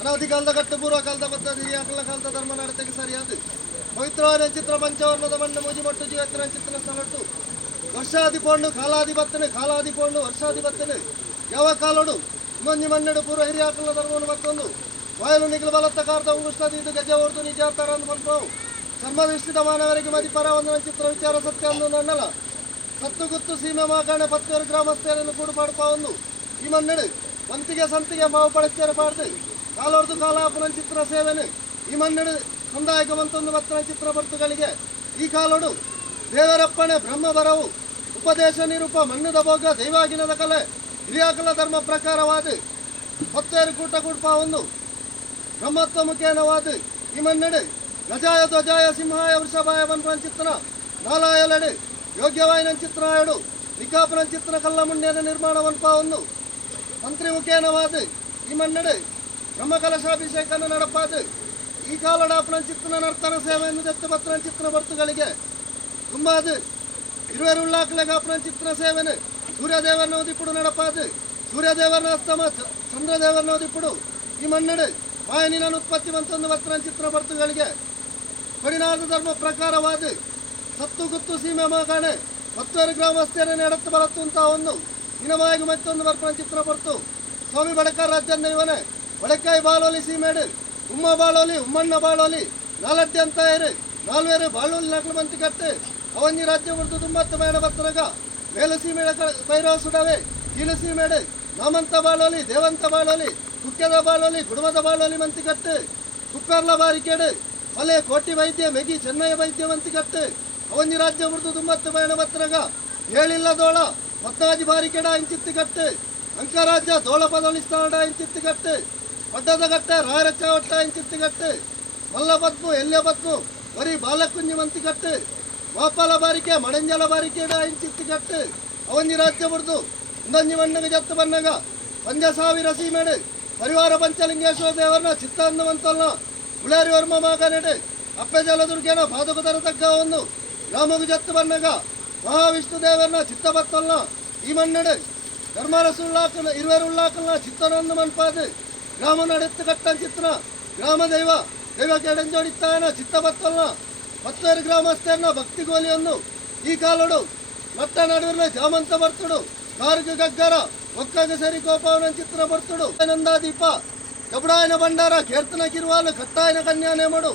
ಅನಾದಿ ಕಾಲದ ಕಟ್ಟು ಪೂರ್ವ ಕಾಲದ ಪದ್ಧತಿ ಹಿರಿಯ ಕಾಲದ ಧರ್ಮ ನಡತೆಗೆ ಸರಿಯಾದ ಪವಿತ್ರವಾದ ಚಿತ್ರ ಪಂಚವರ್ಣದ ಮಣ್ಣು ಮುಜಿ ಮಟ್ಟು ಜೀವತ್ರ ಚಿತ್ರ ಸ್ಥಳಟ್ಟು ವರ್ಷಾದಿಪೋಂಡು ಕಾಲಾಧಿಪತ್ತನೆ ಕಾಲಾದಿಪೋಂಡು ವರ್ಷಾಧಿಪತ್ತನೆ ಯಾವ ಕಾಲೋಡು ಇನ್ನೊಂದು ಮನ್ನೆಡು ಪೂರ್ವ ಹಿರಿಯ ಆಕಲ ಧರ್ಮವನ್ನು ಮತ್ತೊಂದು ವಾಯಲು ನಿಗಲು ಬಲತ್ತ ಕಾರ್ದ ಉಗುಷ್ಟದಿ ಇದು ಗಜ ಹೊರತು ನಿಜ ತರ ಅಂದು ಬಂದ್ಪಾವು ಚರ್ಮದೃಷ್ಟಿದ ಮಾನವರಿಗೆ ಮದಿಪರ ಒಂದು ಚಿತ್ರ ವಿಚಾರ ಸತ್ಯ ಅಂದು ನನ್ನಲ್ಲ ಸತ್ತು ಗುತ್ತು ಸೀಮೆ ಮಾಕಾಣೆ 10 ಗ್ರಾಮಸ್ಥರನ್ನು ಕೂಡು ಪಾಡ್ಪಾವೊಂದು ಈ ಮನ್ನೆಡು ವಂತಿಗೆ ಸಂತಿಗೆ ಮಾವು ಪಡಚೇರ ಪಾಡ್ದು ಕಾಲೋರ್ದು ಕಾಲಾಪನ ಚಿತ್ರ ಸೇವೆನೆ ಈ ಮನ್ನೆಡು ಸಂದಾಯಕ ಮಂತೊಂದು ಮತ್ತನ ಚಿತ್ರ ಬರ್ತುಗಳಿಗೆ ಈ ಕಾಲೋಡು ದೇವರಪ್ಪಣೆ ಬ್ರಹ್ಮ ಬರವು ಉಪದೇಶ ನಿರೂಪ ಮಣ್ಣದ ಭೋಗ ದೈವಾಗಿನದ ಕಲೆ ಹಿರಿಯಾಕಲ ಧರ್ಮ ಪ್ರಕಾರವಾದ 10 ಕೂಟ ಕೂಡ್ಪ ಒಂದು ಬ್ರಹ್ಮತ್ವ ಮುಖೇನವಾದ ಈ ಮನ್ನೆಡೆ ಗಜಾಯ ಧ್ವಜಾಯ ಸಿಂಹಾಯ ವೃಷಭಾಯ ಬನ್ಪನ ಚಿತ್ರ ನಾಲಾಯಲೆಡೆ ಯೋಗ್ಯವಾಯಿನ ಚಿತ್ರ ಎರಡು ನಿಕಾಪನ ಚಿತ್ರ ಕಲ್ಲ ಮುಂಡ್ಯನ ನಿರ್ಮಾಣ ವನ್ಪ ಒಂದು ಮಂತ್ರಿ ಮುಖೇನವಾದ ಈ ಮನ್ನೆಡೆ ಬ್ರಹ್ಮಕಲಶಾಭಿಷೇಕನ ನಡಪಾದ ಈ ಕಾಲಡಾಪನ ಚಿತ್ರ ನರ್ತನ ಸೇವೆಯನ್ನು ದತ್ತ ಪತ್ರ ಚಿತ್ರ ಬರ್ತುಗಳಿಗೆ ತುಂಬಾದ ಇರುವೆರುಳ್ಳಾಕಲೆಗಾಪನ ಚಿತ್ರ ಸೇವೆನೆ ಸೂರ್ಯದೇವರನ ಉದಿಪುಡು ನಡಪಾದ ಸೂರ್ಯದೇವರನ ಅಸ್ತಮ ಚಂದ್ರದೇವರನ ಉದಿಪುಡು ಈ ಮನ್ನೆಡೆ ಮಾಯನಿನ ಉತ್ಪತ್ತಿ ಮಂತೊಂದು ಪತ್ರ ಚಿತ್ರ ಬರ್ತುಗಳಿಗೆ ಕಡಿನಾದ ಧರ್ಮ ಪ್ರಕಾರವಾದ ಸತ್ತು ಗುತ್ತು ಸೀಮೆ ಮಾಗಾಣೆ 10 ಗ್ರಾಮಸ್ಥರನ್ನು ಎಡತ್ತು ಬರತ್ತು ಅಂತ ಒಂದು ಇನಮಾಯಿಗೆ ಮತ್ತೊಂದು ಬರ್ಪನ ಚಿತ್ರ ಬರ್ತು ಸ್ವಾಮಿ ಬಡಕ ರಾಜ್ಯಂದ ಇವನೇ ಬಡಕಾಯಿ ಬಾಳೋಲಿ ಸೀಮೇಡು ಉಮ್ಮ ಬಾಳೋಲಿ ಉಮ್ಮಣ್ಣ ಬಾಳೋಲಿ ನಾಲಡ್ಡಿ ಅಂತ ಇರು ನಾಲ್ವೇರು ಬಾಳೋಲಿ ನಕಲು ಬಂತಿ ಕಟ್ಟೆ ಅವನ್ನಿ ರಾಜ್ಯ ಬಿಡ್ತು ತುಂಬತ್ತು ಮೇಡ ಬರ್ತನಾಗ ಮೇಲು ಸೀಮೇಡ ಭೈರವ ಸುಡವೆ ಕೀಲು ಸೀಮೇಡು ನಾಮಂತ ಬಾಳೋಲಿ ದೇವಂತ ಬಾಳೋಲಿ ಕುಕ್ಯದ ಬಾಳೋಲಿ ಗುಡುಮದ ಬಾಳೋಲಿ ಮಂತಿ ಕಟ್ಟು ಕುಕ್ಕರ್ಲ ಬಾರಿಕೇಡು ಮಲೆ ಕೋಟಿ ವೈದ್ಯ ಮೆಗಿ ಚೆನ್ನೈ ವೈದ್ಯ ಮಂತಿ ಕಟ್ಟು ಅವನ್ನಿ ರಾಜ್ಯ ಬಿಡ್ತು ತುಂಬತ್ತು ಮೇಡ ಬರ್ತನಾಗ ಹೇಳಿಲ್ಲ ದೋಳ ಪತ್ತಾಜಿ ಬಾರಿಕೇಡ ಇಂಚಿತ್ತಿ ಕಟ್ಟು ಅಂಕರಾಜ್ಯ ದೋಳ ಪದೋಲಿ ಸ್ಥಾನ ಇಂಚಿತ್ತಿ ಕಟ್ಟು ಪಡ್ಡದ ಗಟ್ಟ ರಾಯರ ಚಾವಟ್ಟ ಇಂಚಿತ್ತಿ ಕಟ್ಟು ಮಲ್ಲ ಬದ್ಮು ಎಲ್ಲೆ ಬದ್ಮು ಬರೀ ಬಾಲಕುಂಜಿ ಮಂತಿ ಕಟ್ಟು ವಾಪಲ ಬಾರಿಕೆ ಮಡಂಜಲ ಬಾರಿಕೇಡ ಇಂಚಿತ್ತಿ ಕಟ್ಟು ಅವನ್ನಿ ರಾಜ್ಯ ಬಿಡ್ದು ಇಂದೊಂಜಿ ಮಣ್ಣಗೆ ಜತ್ತು ಬನ್ನಗ 5,000 ಸೀಮೆಡು ಪರಿವಾರ ಪಂಚಲಿಂಗೇಶ್ವರ ದೇವರನ್ನ ಚಿತ್ತ ಅಂದವಂತಲ್ಲ ಉಳಾರಿ ವರ್ಮ ಮಗನೆಡೆ ಅಪ್ಪೆ ಜಲದುರ್ಗೇನ ಬಾಧಕದರ ತಗ್ಗ ಒಂದು ಗ್ರಾಮಗು ಜತ್ತು ಬನ್ನಗ ಮಹಾವಿಷ್ಣು ದೇವರನ್ನ ಚಿತ್ತ ಬತ್ತಲ್ಲ ಈ ಮಣ್ಣೆಡೆ ಧರ್ಮರ ಸುಳ್ಳಾಕನ ಇರುವೆರುಳ್ಳಾಕಲ್ನ ಚಿತ್ತನೊಂದು ಮನ್ಪಾದು ಗ್ರಾಮ ನಡೆತ್ತು ಕಟ್ಟನ್ ಚಿತ್ರ ಗ್ರಾಮ ದೈವ ದೈವಕ್ಕೆ ಎಡಂಜೋಡಿತ್ತಾನ ಚಿತ್ತ ಬತ್ತಲ್ಲ 10 ಗ್ರಾಮಸ್ಥರನ್ನ ಭಕ್ತಿ ಗೋಲಿಯನ್ನು ಈ ಕಾಲಡು ಮತ್ತ ನಡುವಿನ ಜಾಮಂತ ಬರ್ತುಡು ಕಾರ್ಗ ಗಗ್ಗರ ಒಕ್ಕಗ ಸರಿ ಕೋಪವನ ಚಿತ್ರ ಬರ್ತುಡು ನಂದಾದೀಪ ಕಬಡಾಯನ ಭಂಡಾರ ಕೀರ್ತನ ಕಿರುವಾಲು ಕಟ್ಟಾಯನ ಕನ್ಯಾನೆ ಮಾಡು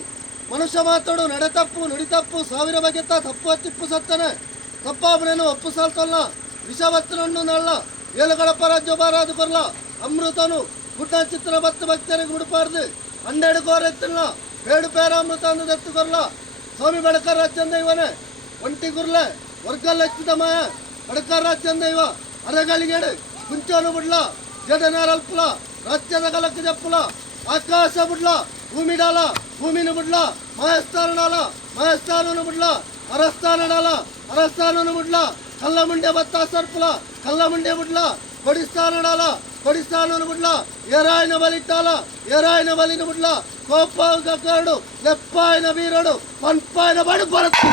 ಮನುಷ್ಯ ಮಾತಾಡು ನಡೆ ತಪ್ಪು ನುಡಿ ತಪ್ಪು 1000 ಬಗೆತ್ತ ತಪ್ಪು ತಿಪ್ಪು ಸತ್ತನೆ ತಪ್ಪಾಬನೇನು ಒಪ್ಪು ಸಾಲ್ತಲ್ಲ ವಿಷವತ್ತನನ್ನು ನಳ್ಳ ಏಳುಗಳಪ್ಪ ರಾಜ್ಯ ಬಾರಾದು ಕೊರ್ಲ ಅಮೃತನು ಗುಡ್ಡ ಚಿತ್ರ ಬತ್ತು ಭಕ್ತರಿಗೆ ಮುಡುಪಾರ್ದು 12 ಕೋರೆತ್ತಿಲ್ಲ ಬೇಡು ಪೇರಾಮೃತ ಅಂದು ಎತ್ತು ಕೊರ್ಲ ಸ್ವಾಮಿ ಬಡಕ ರಾಜ್ಯಂದ ಇವನೇ ಒಂಟಿ ಗುರ್ಲೆ ವರ್ಗಲ್ ಎತ್ತಿದ ಮಾಯ ಬಡಕ ರಾಜ್ಯಂದ ಇವ ಅರಗಳಿಗೆಡು ಕುಂಚನು ಬಿಡ್ಲ ಜಡನಾರಲ್ಪುಲ ರಾಜ್ಯದ ಕಲಕ್ಕೆ ಜಪ್ಪುಲ ಆಕಾಶ ಬಿಡ್ಲ ಭೂಮಿ ಡಾಲ ಭೂಮಿನು ಬಿಡ್ಲ ಮಹಸ್ಥಾನಡಾಲ ಮಹಸ್ಥಾನನು ಬಿಡ್ಲ ಅರಸ್ಥಾನಡಾಲ ಅರಸ್ಥಾನನು ಬಿಡ್ಲ ಕಲ್ಲ ಮುಂಡೆ ಬತ್ತ ಸರ್ಪುಲ ಕಲ್ಲ ಮುಂಡೆ ಬಿಡ್ಲ ಕೊಡಿಸ್ತಾನಡಾಲ ಕೊಡಿಸ್ತಾನನು ಬಿಡ್ಲ ಏರಾಯನ ಬಲಿಟ್ಟಾಲ ಏರಾಯನ ಬಲಿನು ಬಿಡ್ಲ ಕೋಪ ಗಕ್ಕರಡು ಲೆಪ್ಪಾಯನ ಬೀರಡು ಪನ್ಪಾಯನ ಬಡು ಬರುತ್ತೆ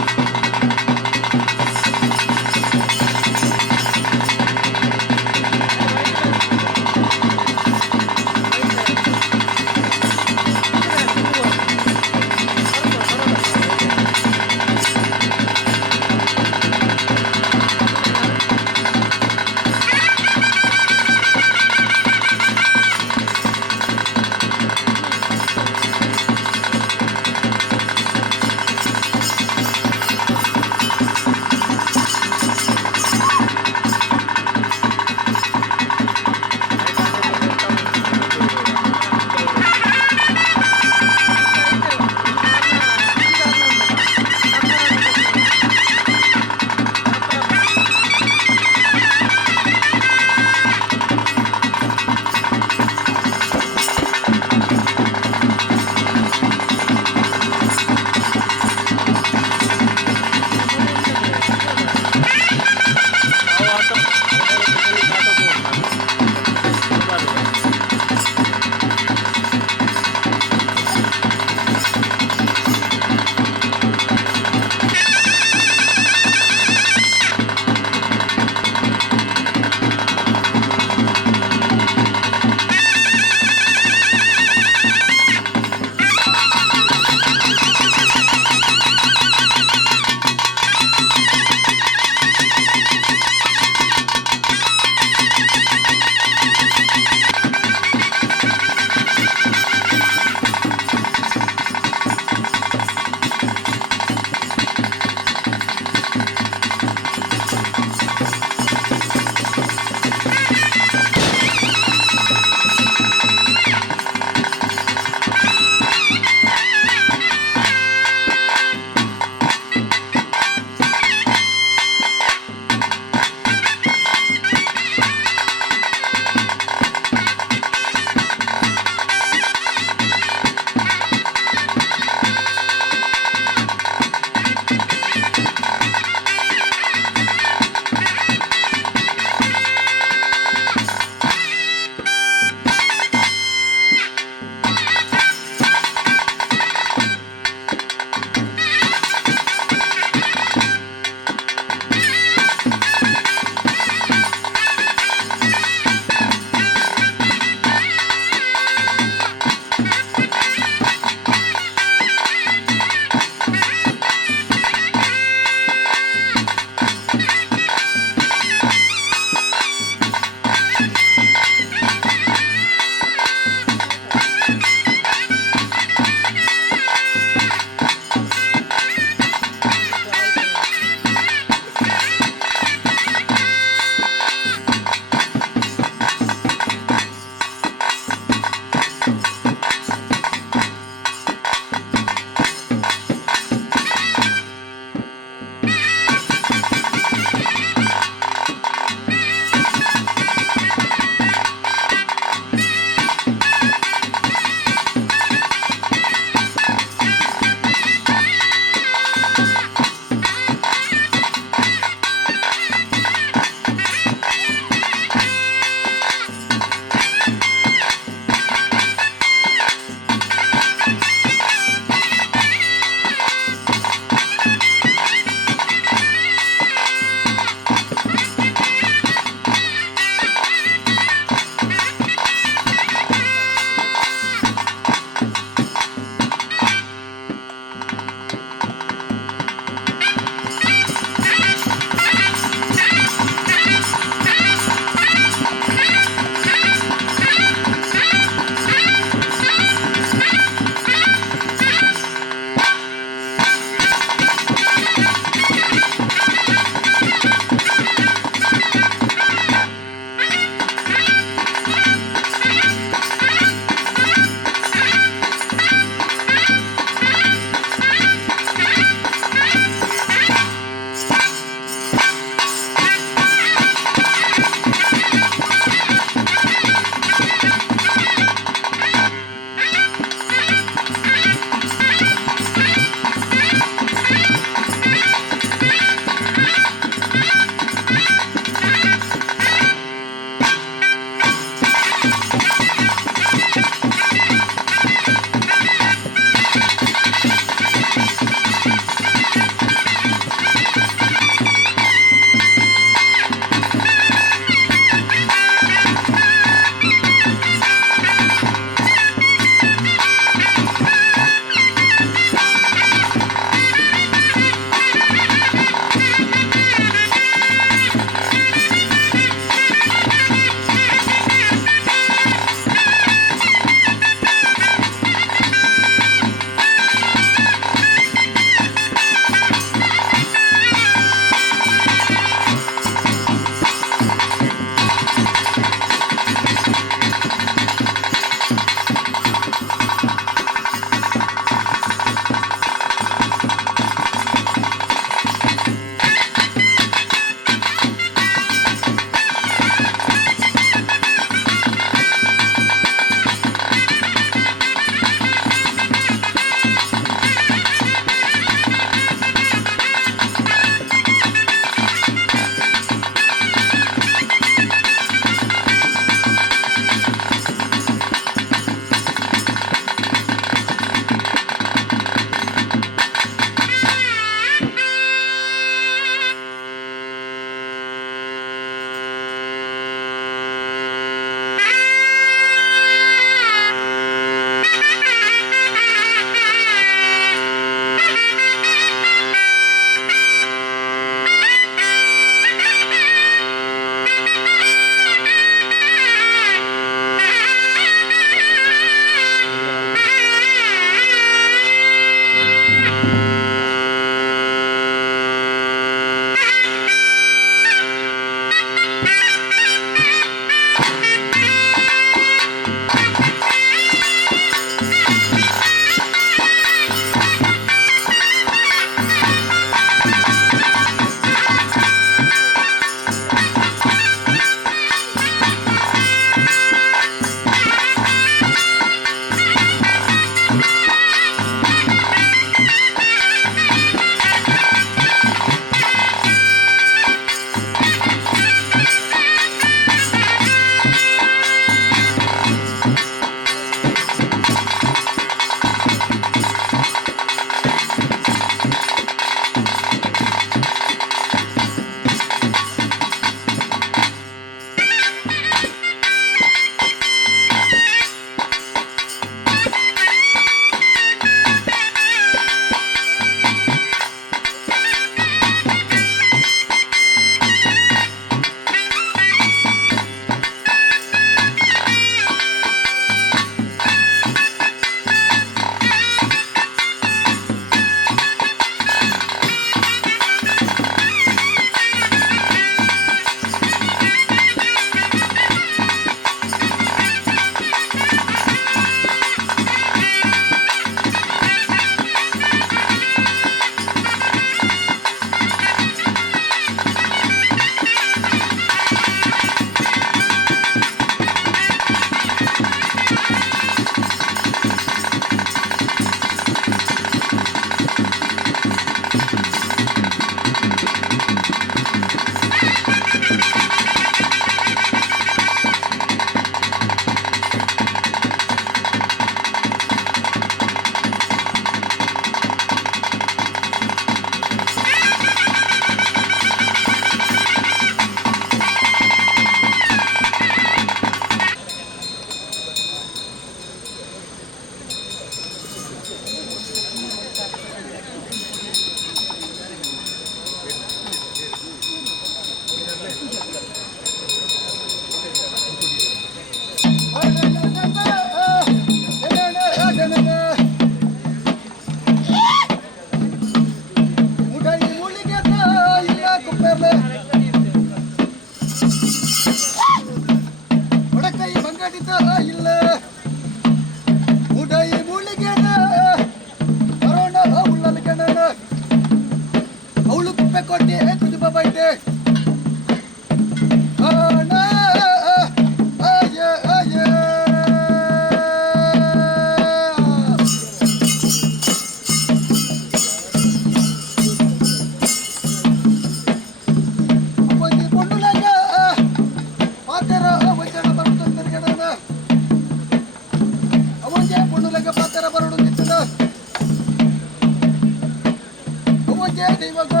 ಅವಜೆ ದೈವಗೋ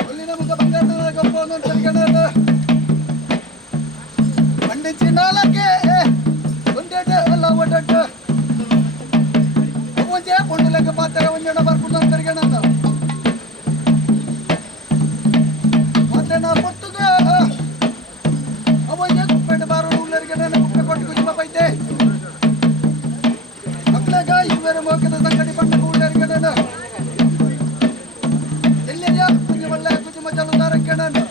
ಒಳ್ಳಿನ ಮುಖ ಬಂಗಾರದ ಗಪ್ಪ ಅಂತ ಮಂಡಿಸಿ ನಾಲಕ್ಕೆ ಒಂದೆಡೆ ಅಲ್ಲ ಒಡ್ಡಡ್ಡ ಅವಜೆ ಪೊಂಡಲೆಗ ಪಾತ್ರ ಒಂಜನ ಬರ್ಪುಡ ಅಂತರ್ಗಣ ಮತ್ತೆ ನಾ ಪೊತ್ತುಗ ಅವಜೆ ಕುಪ್ಪೆಂಡ ಬಾರೋ ಉಳ್ಳರಿಗೆ ನಾನು ಕುಪ್ಪೆ ಕೊಟ್ಟು ಕುಜಿಮ ಬೈತೆ ಮಕ್ಕಳಗ ಇವರ ಮೋಕದ ಸಂಗಡಿ ಬಣ್ಣ ಉಳ್ಳರಿಗೆ ನಾನು ಎಲ್ಲೆಯ ಕುಜಿ ಒಳ್ಳೆ ಕುಜಿಮ ಚಲುದಾರಕ್ಕೆ ನಾನು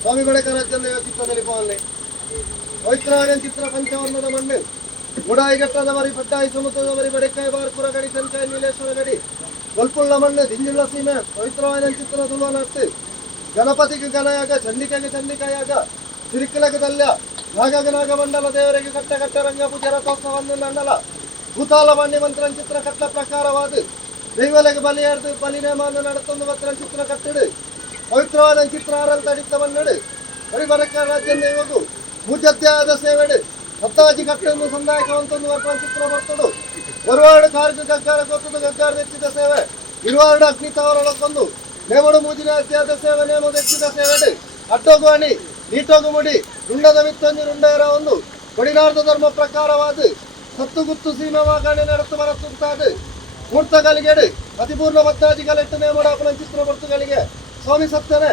ಸ್ವಾಮಿ ಬಡಕ ರಾಜ್ಯದ ಚಿತ್ರದಲ್ಲಿ ಪಾಲನೆ ಪವಿತ್ರಾಯಣ ಚಿತ್ರ ಪಂಚವರ್ಣದ ಮಣ್ಣು ಮುಡಾಯಿಘಟ್ಟದ ಬರಿ ಪಟ್ಟಾಯಿ ಸಮುದ್ರದ ಬರಿ ಬಡೆಕಾಯಿ ಬಾರ್ಪುರ ಗಡಿ ಸಂಚಾಯಿ ನೀಲೇಶ್ವರ ಗಡಿ ಗೊಲ್ಪುಳ್ಳ ಮಣ್ಣು ದಿಂಜುಳ್ಳ ಸೀಮೆ ಪವಿತ್ರವಾಯನ ಚಿತ್ರ ತುಳುವನಟ್ಟು ಗಣಪತಿಗೆ ಗಣಯಾಗ ಚಂಡಿಕೆಗೆ ಚಂಡಿಕಾಯಾಗ ಸಿರಿಕಲಗೆ ದಲ್ಯ ನಾಗಗ ನಾಗಮಂಡಲ ದೇವರಿಗೆ ಕಟ್ಟ ಕಟ್ಟ ರಂಗ ಪೂಜ ರಥೋತ್ಸವವನ್ನು ನನ್ನಲ ಭೂತಾಲ ಮಣ್ಣಿ ಮಂತ್ರನ್ ಚಿತ್ರ ಕಟ್ಟ ಪ್ರಕಾರವಾದ ದೈವಲೆಗೆ ಬಲಿಯಾರ್ದು ಬಲಿನೇಮವನ್ನು ನಡೆತೊಂದು ಮಂತ್ರನ್ ಚಿತ್ರ ಕಟ್ಟಡು ಪವಿತ್ರವಾದ ಚಿತ್ರ ಆರಲ್ ತಡಿತ ಮನ್ನಡು ಪರಿಬರಕ ರಾಜ್ಯ ದೈವಗು ಭೂಜತ್ಯಾದ ಸೇವೆಡು ಹತ್ತಾಜಿ ಕಟ್ಟನ್ನು ಸಂದಾಯಕವಂತೊಂದು ವರ್ಪನ ಚಿತ್ರ ಬರ್ತಡು ಹೊರವಾಡು ಕಾರ್ಗ ಗಗ್ಗಾರ ಗೊತ್ತದು ಗಗ್ಗಾರ ಹೆಚ್ಚಿದ ಸೇವೆ ಇರುವಾರ್ಡು ಅಗ್ನಿ ತಾವರೊಳಕೊಂದು ನೇಮಡು ಮೂಜಿನ ಅತ್ಯಾದ ಸೇವೆ ನೇಮದು ಹೆಚ್ಚಿದ ಸೇವೆಡು ಅಟ್ಟೋಗು ಅಣಿ ನೀಟೋಗು ಮುಡಿ ರುಂಡದ ವಿತ್ತೊಂದು ರುಂಡೇರ ಒಂದು ಕೊಡಿನಾರ್ದ ಧರ್ಮ ಪ್ರಕಾರವಾದ ಸತ್ತುಗುತ್ತು ಸೀಮವಾಗಣೆ ನಡೆತು ಬರತ್ತುಂತಾದ ಮೂರ್ತಗಳಿಗೆಡು ಅತಿಪೂರ್ಣ ಭಕ್ತಾದಿಗಳೆಟ್ಟು ನೇಮಡು ಅಪನ ಚಿತ್ರ ಬರ್ತುಗಳಿಗೆ ಸ್ವಾಮಿ ಸತ್ಯನೇ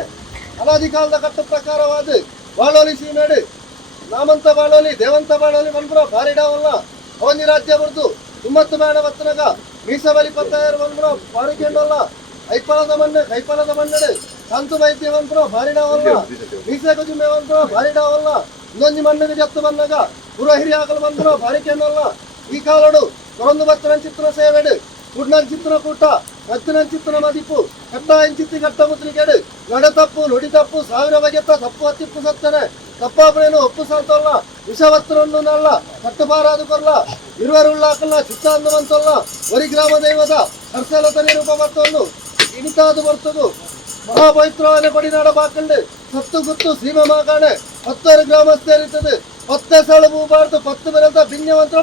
ಅನಾದಿ ಕಾಲದ ಕಟ್ಟ ಪ್ರಕಾರವಾದ ಬಾಳೋಲಿ ಸೀಮೆಡು ನಾಮಂತ ಬಾಳೋಲಿ ದೇವಂತ ಬಾಳೋಲಿ ಬಂದ್ಬಿಡ ಬಾರಿಡಾವಲ್ಲ ಅವನಿ ರಾಜ್ಯ ಬರ್ದು ತುಮ್ಮತ್ತು ಬೇಡ ಬತ್ತನಗ ಮೀಸ ಬಲಿ ಪತ್ತಾಯರು ಬಂದ್ಬಿಡ ಬಾರಿಕೆಂಡಲ್ಲ ಐಫಲದ ಮಣ್ಣೆ ಕೈಫಲದ ಮಣ್ಣೆಡು ಕಂತು ವೈದ್ಯ ಬಂದ್ಬಿಡ ಬಾರಿಡಾವಲ್ಲ ಮೀಸೆ ಕೊಜುಮೆ ಬಂದ್ಬಿಡ ಬಾರಿಡಾವಲ್ಲ ಇನ್ನೊಂದು ಮಣ್ಣಿಗೆ ಜತ್ತು ಬಂದಾಗ ಪುರ ಹಿರಿಯ ಆಗಲು ಬಂದ್ಬಿಡ ಬಾರಿಕೆಂಡಲ್ಲ ಈ ಕಾಲಡು ಕೊರೊಂದು ಬತ್ತನ ಚಿತ್ರ ಸೇವೆಡು ಕುಡ್ನನ್ ಚಿತ್ರ ಕೂಟ ಕತ್ತಿನನ್ ಚಿತ್ರ ಮದಿಪು ಕಟ್ಟಾಯನ್ ಚಿತ್ತಿ ಕಟ್ಟ ಮುದ್ರಿಗೆಡು ನಡೆ ತಪ್ಪು ನುಡಿ ತಪ್ಪು ಸಾವಿರ ಬಗೆತ್ತ ತಪ್ಪು ಹತ್ತಿಪ್ಪು ಸತ್ತನೆ ತಪ್ಪಾಪಣೆಯನ್ನು ಒಪ್ಪು ಸಾಲ್ತಲ್ಲ ವಿಷವಸ್ತ್ರವನ್ನು ನಲ್ಲ ಕಟ್ಟುಬಾರಾದು ಕೊರ್ಲ ಇರುವರುಳ್ಳಾಕಲ್ಲ ಚಿತ್ತ ಅನ್ನುವಂತಲ್ಲ ವರಿ ಗ್ರಾಮ ದೈವದ ಹರ್ಸಲತ ನಿರೂಪ ಮತ್ತೊಂದು ಇಣಿತಾದು ಬರ್ತದು ಮಹಾಪವಿತ್ರವಾದ ಕೊಡಿನಾಡ ಬಾಕಂಡು ಸತ್ತು ಗುತ್ತು ಸೀಮ ಮಾಕಾಣೆ 10 ಗ್ರಾಮಸ್ಥರಿರ್ತದೆ 10 ಸಳಬೂಬಾರ್ದು 10 ಬೆರೆದ ಭಿನ್ನವಂತರ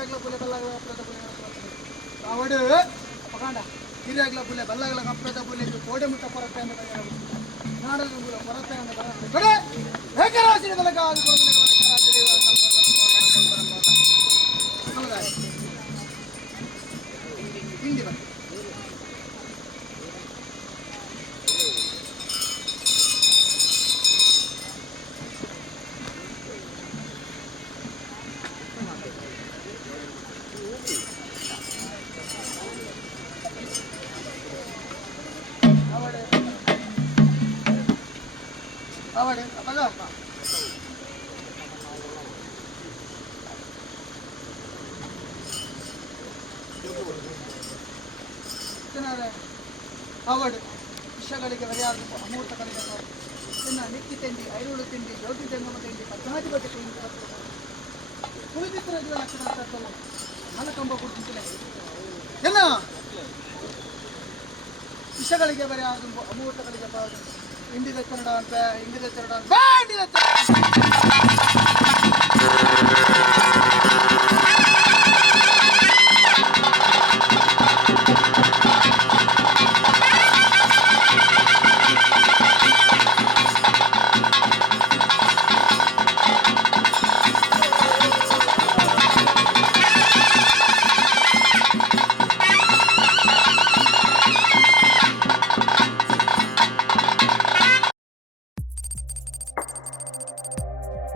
ಕಿರಿಯಾಗ್ಲ ಪುಲೆ ಬಲ್ಲಾಗ್ಲ ಕಪ್ರದ ಪುಲೆ ಅವಡು ಪಕಾಂಡ ಕಿರಿಯಾಗ್ಲ ಪುಲೆ ಬಲ್ಲಾಗ್ಲ ಕಪ್ರದ ಪುಲೆ ಕೋಡೆ ಮುಟ್ಟ ಪರತ್ತೆ ಅಂತ ನಾಡಲು ಪುಲೆ ಪರತ್ತೆ ಅಂತ ಕಡೆ ಏಕರಾಶಿನ ಬಲಕ ಅದು ಹಿಂದಿ ಬನ್ನಿ ಅವಡೆ ಅಪಗ ಅವಡು ವಿಷಯಗಳಿಗೆ ಬರೆಯಾದ ಅಮೂರ್ತ ಕಲಿತ ಇನ್ನು ನಿಕ್ಕಿ ತಿಂಡಿ ಐರೋಳು ತಿಂಡಿ ಜ್ಯೋತಿ ಜಂಗಮ ತಿಂಡಿ ಪದ್ಮಾಧಿಪತಿ ತಿಂಡಿ ಕುಳಿತಿತ್ರ ಲಕ್ಷಣ ಮಲಕಂಬ ಕೊಡ್ತಿಲ್ಲ ಎನ್ನ ವಿಷಯಗಳಿಗೆ ಬರೆಯಾದ ಅಮೂರ್ತ ಕಲಿತ ಇಂಡಿದ ಕನ್ನಡ ಅಂತ ಇಂಡಿದ ಕನ್ನಡ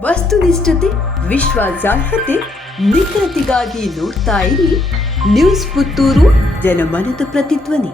ವಸ್ತುನಿಷ್ಠತೆ, ವಿಶ್ವಾಸಾರ್ಹತೆ, ನಿಖರತೆಗಾಗಿ ನೋಡ್ತಾ ಇರಿ ನ್ಯೂಸ್ ಪುತ್ತೂರು, ಜನಮನದ ಪ್ರತಿಧ್ವನಿ.